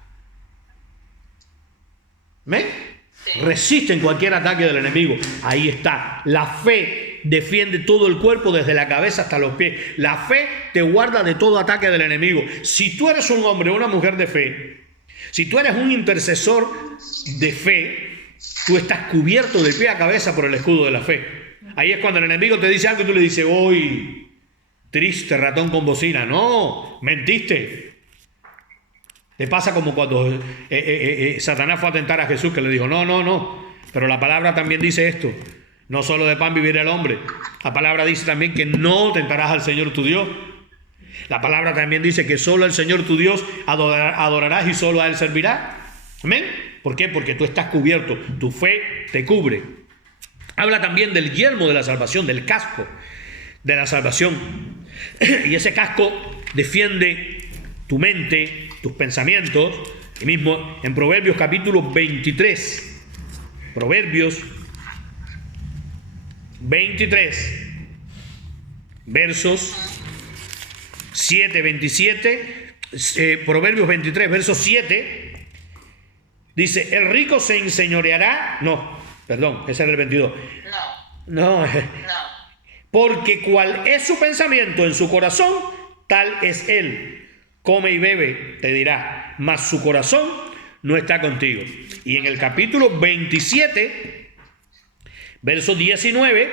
¿Ven? Resisten cualquier ataque del enemigo. Ahí está. La fe defiende todo el cuerpo desde la cabeza hasta los pies. La fe te guarda de todo ataque del enemigo. Si tú eres un hombre o una mujer de fe, si tú eres un intercesor de fe, tú estás cubierto de pie a cabeza por el escudo de la fe. Ahí es cuando el enemigo te dice algo y tú le dices: ¡Uy! Triste ratón con bocina. No, mentiste. Te pasa como cuando Satanás fue a tentar a Jesús, que le dijo: no. Pero la palabra también dice esto: no solo de pan vivirá el hombre. La palabra dice también que no tentarás al Señor tu Dios. La palabra también dice que solo al Señor tu Dios adorarás y solo a Él servirás. ¿Amén? ¿Por qué? Porque tú estás cubierto. Tu fe te cubre. Habla también del yelmo de la salvación, del casco de la salvación. Y ese casco defiende tu mente, tus pensamientos. Y mismo en Proverbios capítulo 23. Proverbios 23. Versos 7, 27. Proverbios 23, verso 7. Dice: el rico se enseñoreará. No, perdón, ese era el 22. No. Porque cual es su pensamiento en su corazón, tal es él. Come y bebe, te dirá, mas su corazón no está contigo. Y en el capítulo 27, verso 19,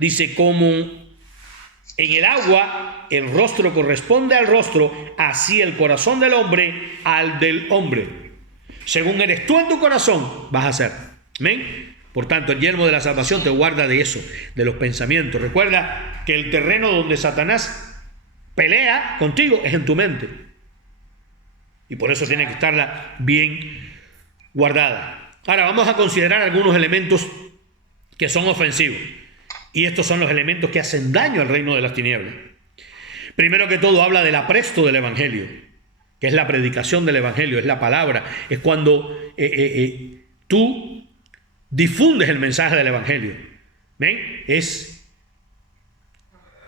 dice: como en el agua el rostro corresponde al rostro, así el corazón del hombre al del hombre. Según eres tú en tu corazón, vas a ser. ¿Amén? Por tanto, el yelmo de la salvación te guarda de eso, de los pensamientos. Recuerda que el terreno donde Satanás pelea contigo es en tu mente. Y por eso tiene que estarla bien guardada. Ahora vamos a considerar algunos elementos que son ofensivos. Y estos son los elementos que hacen daño al reino de las tinieblas. Primero que todo, habla del apresto del evangelio, que es la predicación del evangelio, es la palabra. Es cuando tú difundes el mensaje del evangelio. ¿Ven?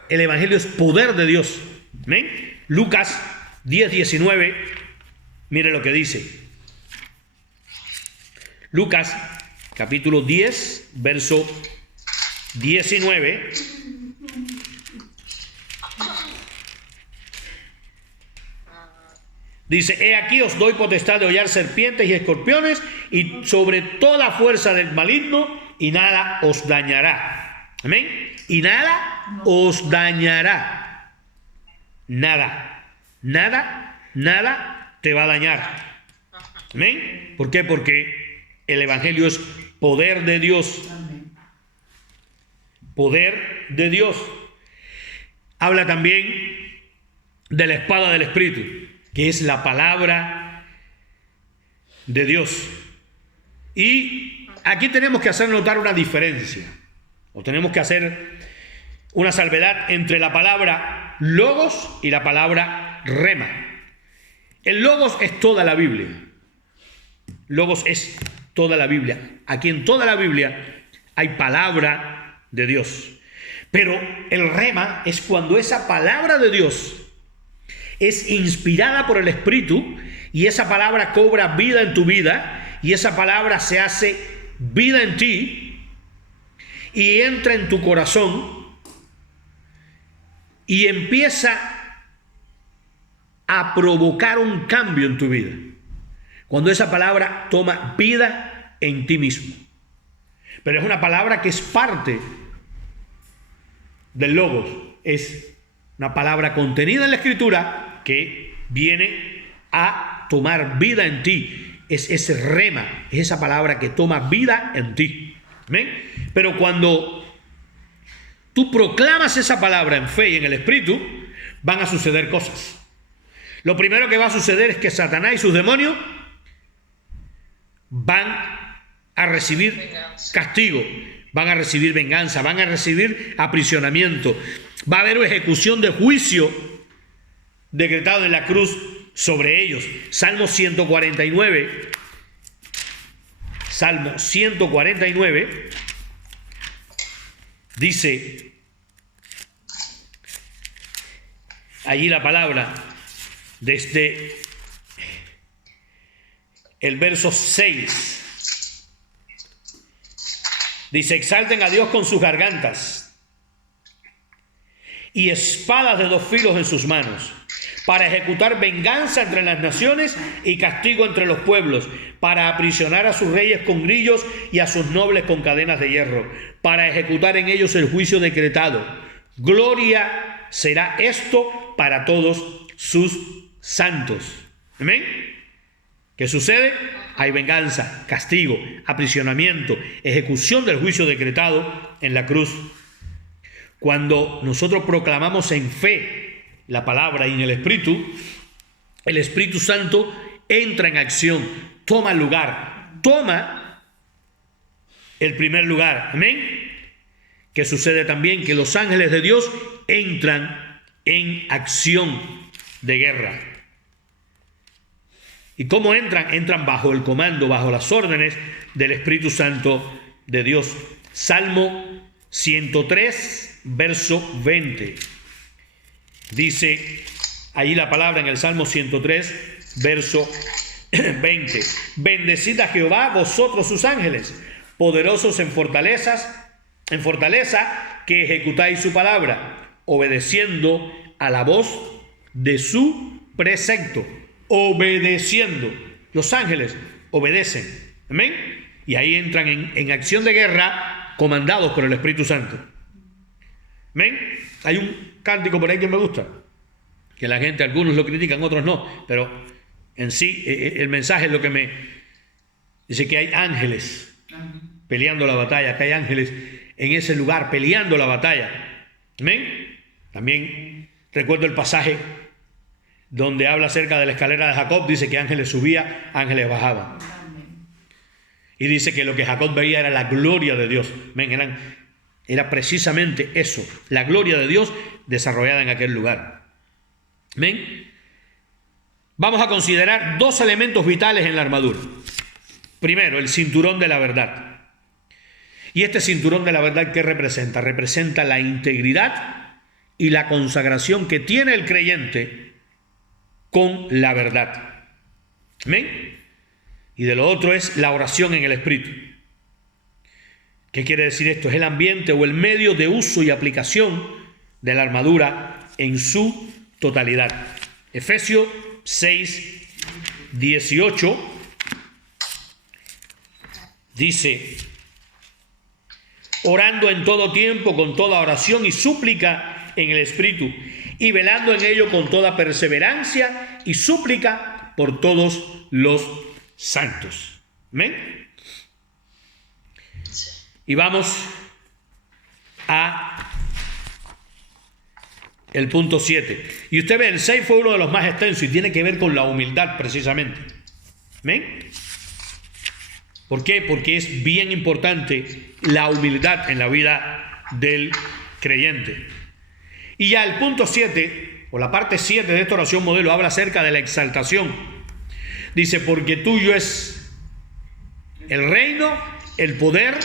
El evangelio es poder de Dios. ¿Ven? Lucas 10, 19. Mire lo que dice. Lucas capítulo 10, verso 19. Dice: he aquí os doy potestad de hollar serpientes y escorpiones y sobre toda fuerza del maligno, y nada os dañará. Amén. Y nada os dañará. Nada te va a dañar. Amén. ¿Por qué? Porque el evangelio es poder de Dios. Poder de Dios. Habla también de la espada del Espíritu, que es la palabra de Dios. Y aquí tenemos que hacer notar una diferencia, o tenemos que hacer una salvedad entre la palabra logos y la palabra rema. El logos es toda la Biblia. Logos es toda la Biblia. Aquí en toda la Biblia hay palabra de Dios. Pero el rema es cuando esa palabra de Dios es inspirada por el Espíritu, y esa palabra cobra vida en tu vida, y esa palabra se hace vida en ti y entra en tu corazón y empieza a provocar un cambio en tu vida. Cuando esa palabra toma vida en ti mismo. Pero es una palabra que es parte del logos, es una palabra contenida en la Escritura que viene a tomar vida en ti. Es ese rema, es esa palabra que toma vida en ti. ¿Ven? Pero cuando tú proclamas esa palabra en fe y en el Espíritu, van a suceder cosas. Lo primero que va a suceder es que Satanás y sus demonios van a recibir castigo, van a recibir venganza, van a recibir aprisionamiento. Va a haber ejecución de juicio decretado en la cruz sobre ellos. Salmo 149. Salmo 149 dice allí la palabra desde el verso 6. Dice: exalten a Dios con sus gargantas y espadas de 2 filos en sus manos, para ejecutar venganza entre las naciones y castigo entre los pueblos, para aprisionar a sus reyes con grillos y a sus nobles con cadenas de hierro, para ejecutar en ellos el juicio decretado. Gloria será esto para todos sus santos. ¿Amén? ¿Qué sucede? Hay venganza, castigo, aprisionamiento, ejecución del juicio decretado en la cruz. Cuando nosotros proclamamos en fe la palabra y en el Espíritu Santo entra en acción, toma lugar, toma el primer lugar. Amén. ¿Qué sucede también? Que los ángeles de Dios entran en acción de guerra. ¿Y cómo entran? Entran bajo el comando, bajo las órdenes del Espíritu Santo de Dios. Salmo 103, verso 20. Dice allí la palabra en el Salmo 103, verso 20. Bendecid a Jehová vosotros sus ángeles, poderosos en fortaleza, que ejecutáis su palabra, obedeciendo a la voz de su precepto. Obedeciendo. Los ángeles obedecen. Amén. Y ahí entran en acción de guerra, comandados por el Espíritu Santo. Amén. Hay un cántico por ahí que me gusta, que la gente, algunos lo critican, otros no, pero en sí el mensaje es lo que me dice, que hay ángeles peleando la batalla, que hay ángeles en ese lugar peleando la batalla. Amén. También recuerdo el pasaje donde habla acerca de la escalera de Jacob. Dice que ángeles subían, ángeles bajaban. Y dice que lo que Jacob veía era la gloria de Dios. Amén. Era precisamente eso, la gloria de Dios desarrollada en aquel lugar. Amén. Vamos a considerar 2 elementos vitales en la armadura. Primero, el cinturón de la verdad. Y este cinturón de la verdad, ¿qué representa? Representa la integridad y la consagración que tiene el creyente con la verdad. Amén. Y de lo otro es la oración en el Espíritu. ¿Qué quiere decir esto? Es el ambiente o el medio de uso y aplicación de la armadura en su totalidad. Efesios 6, 18 dice: orando en todo tiempo con toda oración y súplica en el Espíritu, y velando en ello con toda perseverancia y súplica por todos los santos. Amén. Y vamos a el punto 7. Y usted ve, el 6 fue uno de los más extensos y tiene que ver con la humildad precisamente. ¿Amén? ¿Por qué? Porque es bien importante la humildad en la vida del creyente. Y ya el punto 7, o la parte 7 de esta oración modelo, habla acerca de la exaltación. Dice: porque tuyo es el reino, el poder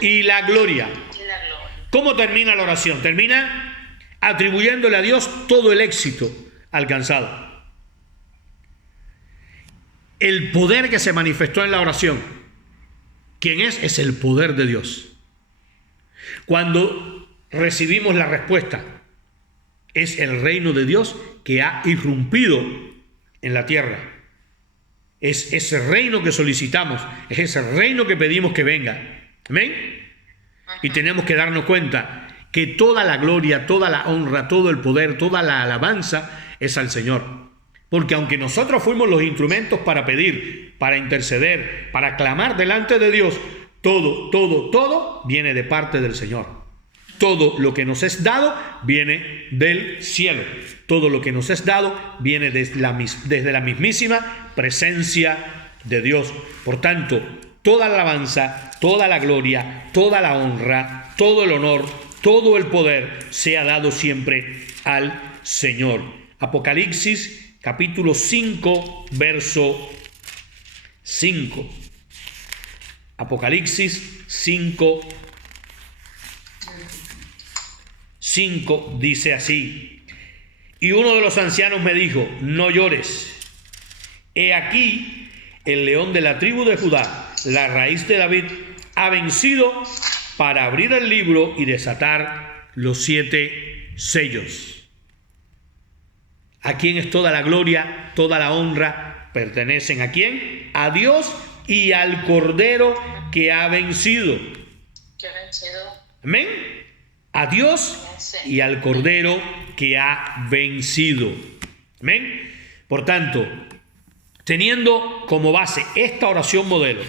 y la gloria. ¿Cómo termina la oración? Termina atribuyéndole a Dios todo el éxito alcanzado. El poder que se manifestó en la oración, ¿quién es? Es el poder de Dios. Cuando recibimos la respuesta, es el reino de Dios que ha irrumpido en la tierra. Es ese reino que solicitamos, es ese reino que pedimos que venga. ¿Amén? Y tenemos que darnos cuenta que toda la gloria, toda la honra, todo el poder, toda la alabanza es al Señor. Porque aunque nosotros fuimos los instrumentos para pedir, para interceder, para clamar delante de Dios, todo viene de parte del Señor. Todo lo que nos es dado viene del cielo. Todo lo que nos es dado viene desde la mismísima presencia de Dios. Por tanto, toda la alabanza, toda la gloria, toda la honra, todo el honor, todo el poder sea dado siempre al Señor. Apocalipsis capítulo 5, verso 5. Apocalipsis 5, 5 dice así: y uno de los ancianos me dijo, no llores, he aquí el león de la tribu de Judá, la raíz de David, ha vencido para abrir el libro y desatar los 7 sellos. ¿A quién es toda la gloria, toda la honra? ¿Pertenecen a quién? A Dios y al Cordero que ha vencido. Amén. A Dios y al Cordero que ha vencido. Amén. Por tanto, teniendo como base esta oración modelo,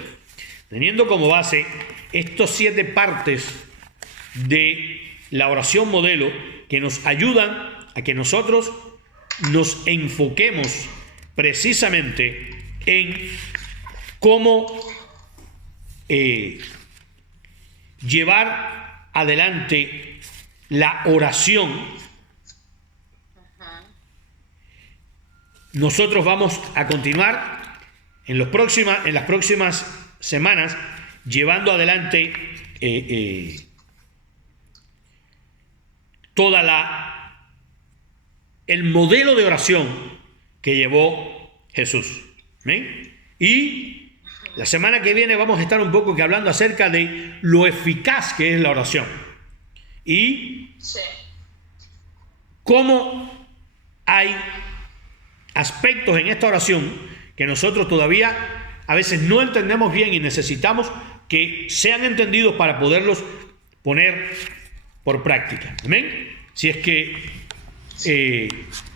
teniendo como base estos 7 partes de la oración modelo que nos ayudan a que nosotros nos enfoquemos precisamente en cómo llevar adelante la oración, nosotros vamos a continuar en las próximas semanas llevando adelante el modelo de oración que llevó Jesús. ¿Amén? Y la semana que viene vamos a estar un poco hablando acerca de lo eficaz que es la oración y cómo hay aspectos en esta oración que nosotros todavía a veces no entendemos bien y necesitamos que sean entendidos para poderlos poner por práctica. ¿Amén? Si es que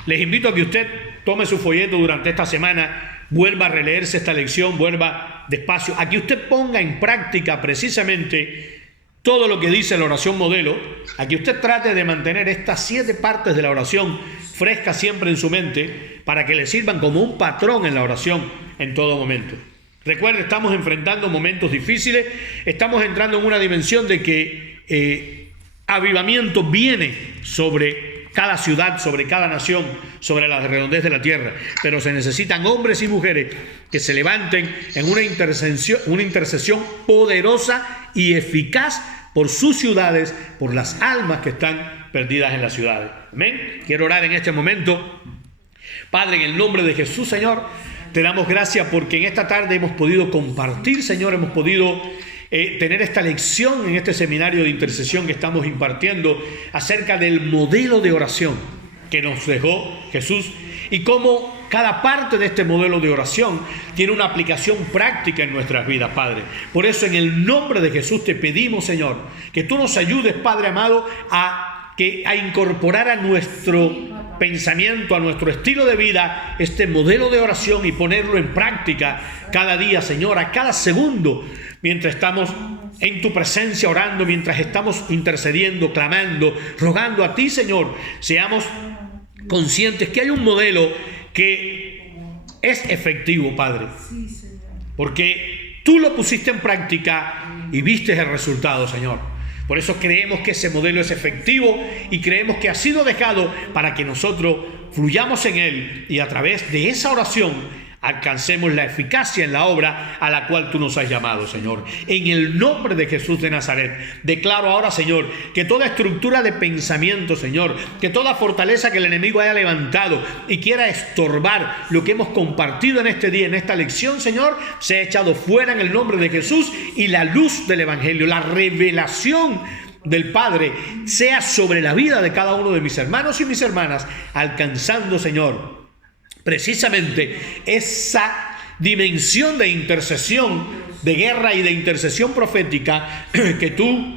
les invito a que usted tome su folleto durante esta semana, vuelva a releerse esta lección, vuelva despacio, a que usted ponga en práctica precisamente todo lo que dice la oración modelo, a que usted trate de mantener estas 7 partes de la oración frescas siempre en su mente para que le sirvan como un patrón en la oración en todo momento. Recuerde, estamos enfrentando momentos difíciles, estamos entrando en una dimensión de que avivamiento viene sobre cada ciudad, sobre cada nación, sobre la redondez de la tierra, pero se necesitan hombres y mujeres que se levanten en una intercesión poderosa y eficaz por sus ciudades, por las almas que están perdidas en las ciudades. Amén. Quiero orar en este momento. Padre, en el nombre de Jesús, Señor, te damos gracias porque en esta tarde hemos podido compartir, Señor, hemos podido tener esta lección en este seminario de intercesión que estamos impartiendo acerca del modelo de oración que nos dejó Jesús y cómo cada parte de este modelo de oración tiene una aplicación práctica en nuestras vidas, Padre. Por eso, en el nombre de Jesús te pedimos, Señor, que tú nos ayudes, Padre amado, a incorporar a nuestro pensamiento, a nuestro estilo de vida, este modelo de oración y ponerlo en práctica cada día, Señor, a cada segundo, mientras estamos en tu presencia orando, mientras estamos intercediendo, clamando, rogando a ti, Señor, seamos conscientes que hay un modelo que es efectivo, Padre, porque tú lo pusiste en práctica y viste el resultado, Señor. Por eso creemos que ese modelo es efectivo y creemos que ha sido dejado para que nosotros fluyamos en él y a través de esa oración alcancemos la eficacia en la obra a la cual tú nos has llamado, Señor. En el nombre de Jesús de Nazaret, declaro ahora, Señor, que toda estructura de pensamiento, Señor, que toda fortaleza que el enemigo haya levantado y quiera estorbar lo que hemos compartido en este día, en esta lección, Señor, sea echado fuera en el nombre de Jesús y la luz del Evangelio, la revelación del Padre sea sobre la vida de cada uno de mis hermanos y mis hermanas, alcanzando, Señor, precisamente esa dimensión de intercesión, de guerra y de intercesión profética que tú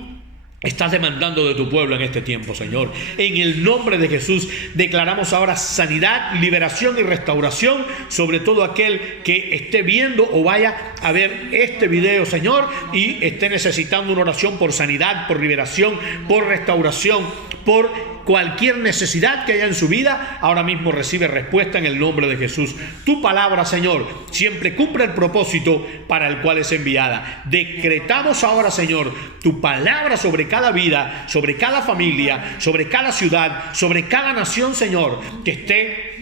estás demandando de tu pueblo en este tiempo, Señor. En el nombre de Jesús declaramos ahora sanidad, liberación y restauración sobre todo aquel que esté viendo o vaya a ver este video, Señor, y esté necesitando una oración por sanidad, por liberación, por restauración, por cualquier necesidad que haya en su vida, ahora mismo recibe respuesta en el nombre de Jesús. Tu palabra, Señor, siempre cumple el propósito para el cual es enviada. Decretamos ahora, Señor, tu palabra sobre cada vida, sobre cada familia, sobre cada ciudad, sobre cada nación, Señor, que esté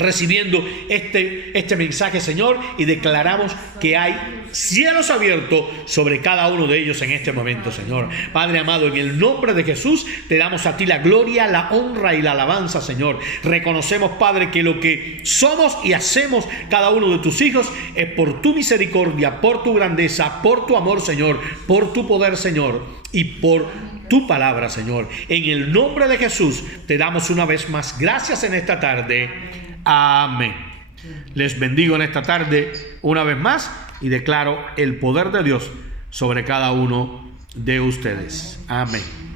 recibiendo este mensaje, Señor, y declaramos que hay cielos abiertos sobre cada uno de ellos en este momento, Señor. Padre amado, en el nombre de Jesús te damos a ti la gloria, la honra y la alabanza, Señor. Reconocemos, Padre, que lo que somos y hacemos cada uno de tus hijos es por tu misericordia, por tu grandeza, por tu amor, Señor, por tu poder, Señor, y por tu palabra, Señor. En el nombre de Jesús te damos una vez más gracias en esta tarde. Amén. Les bendigo en esta tarde una vez más y declaro el poder de Dios sobre cada uno de ustedes. Amén.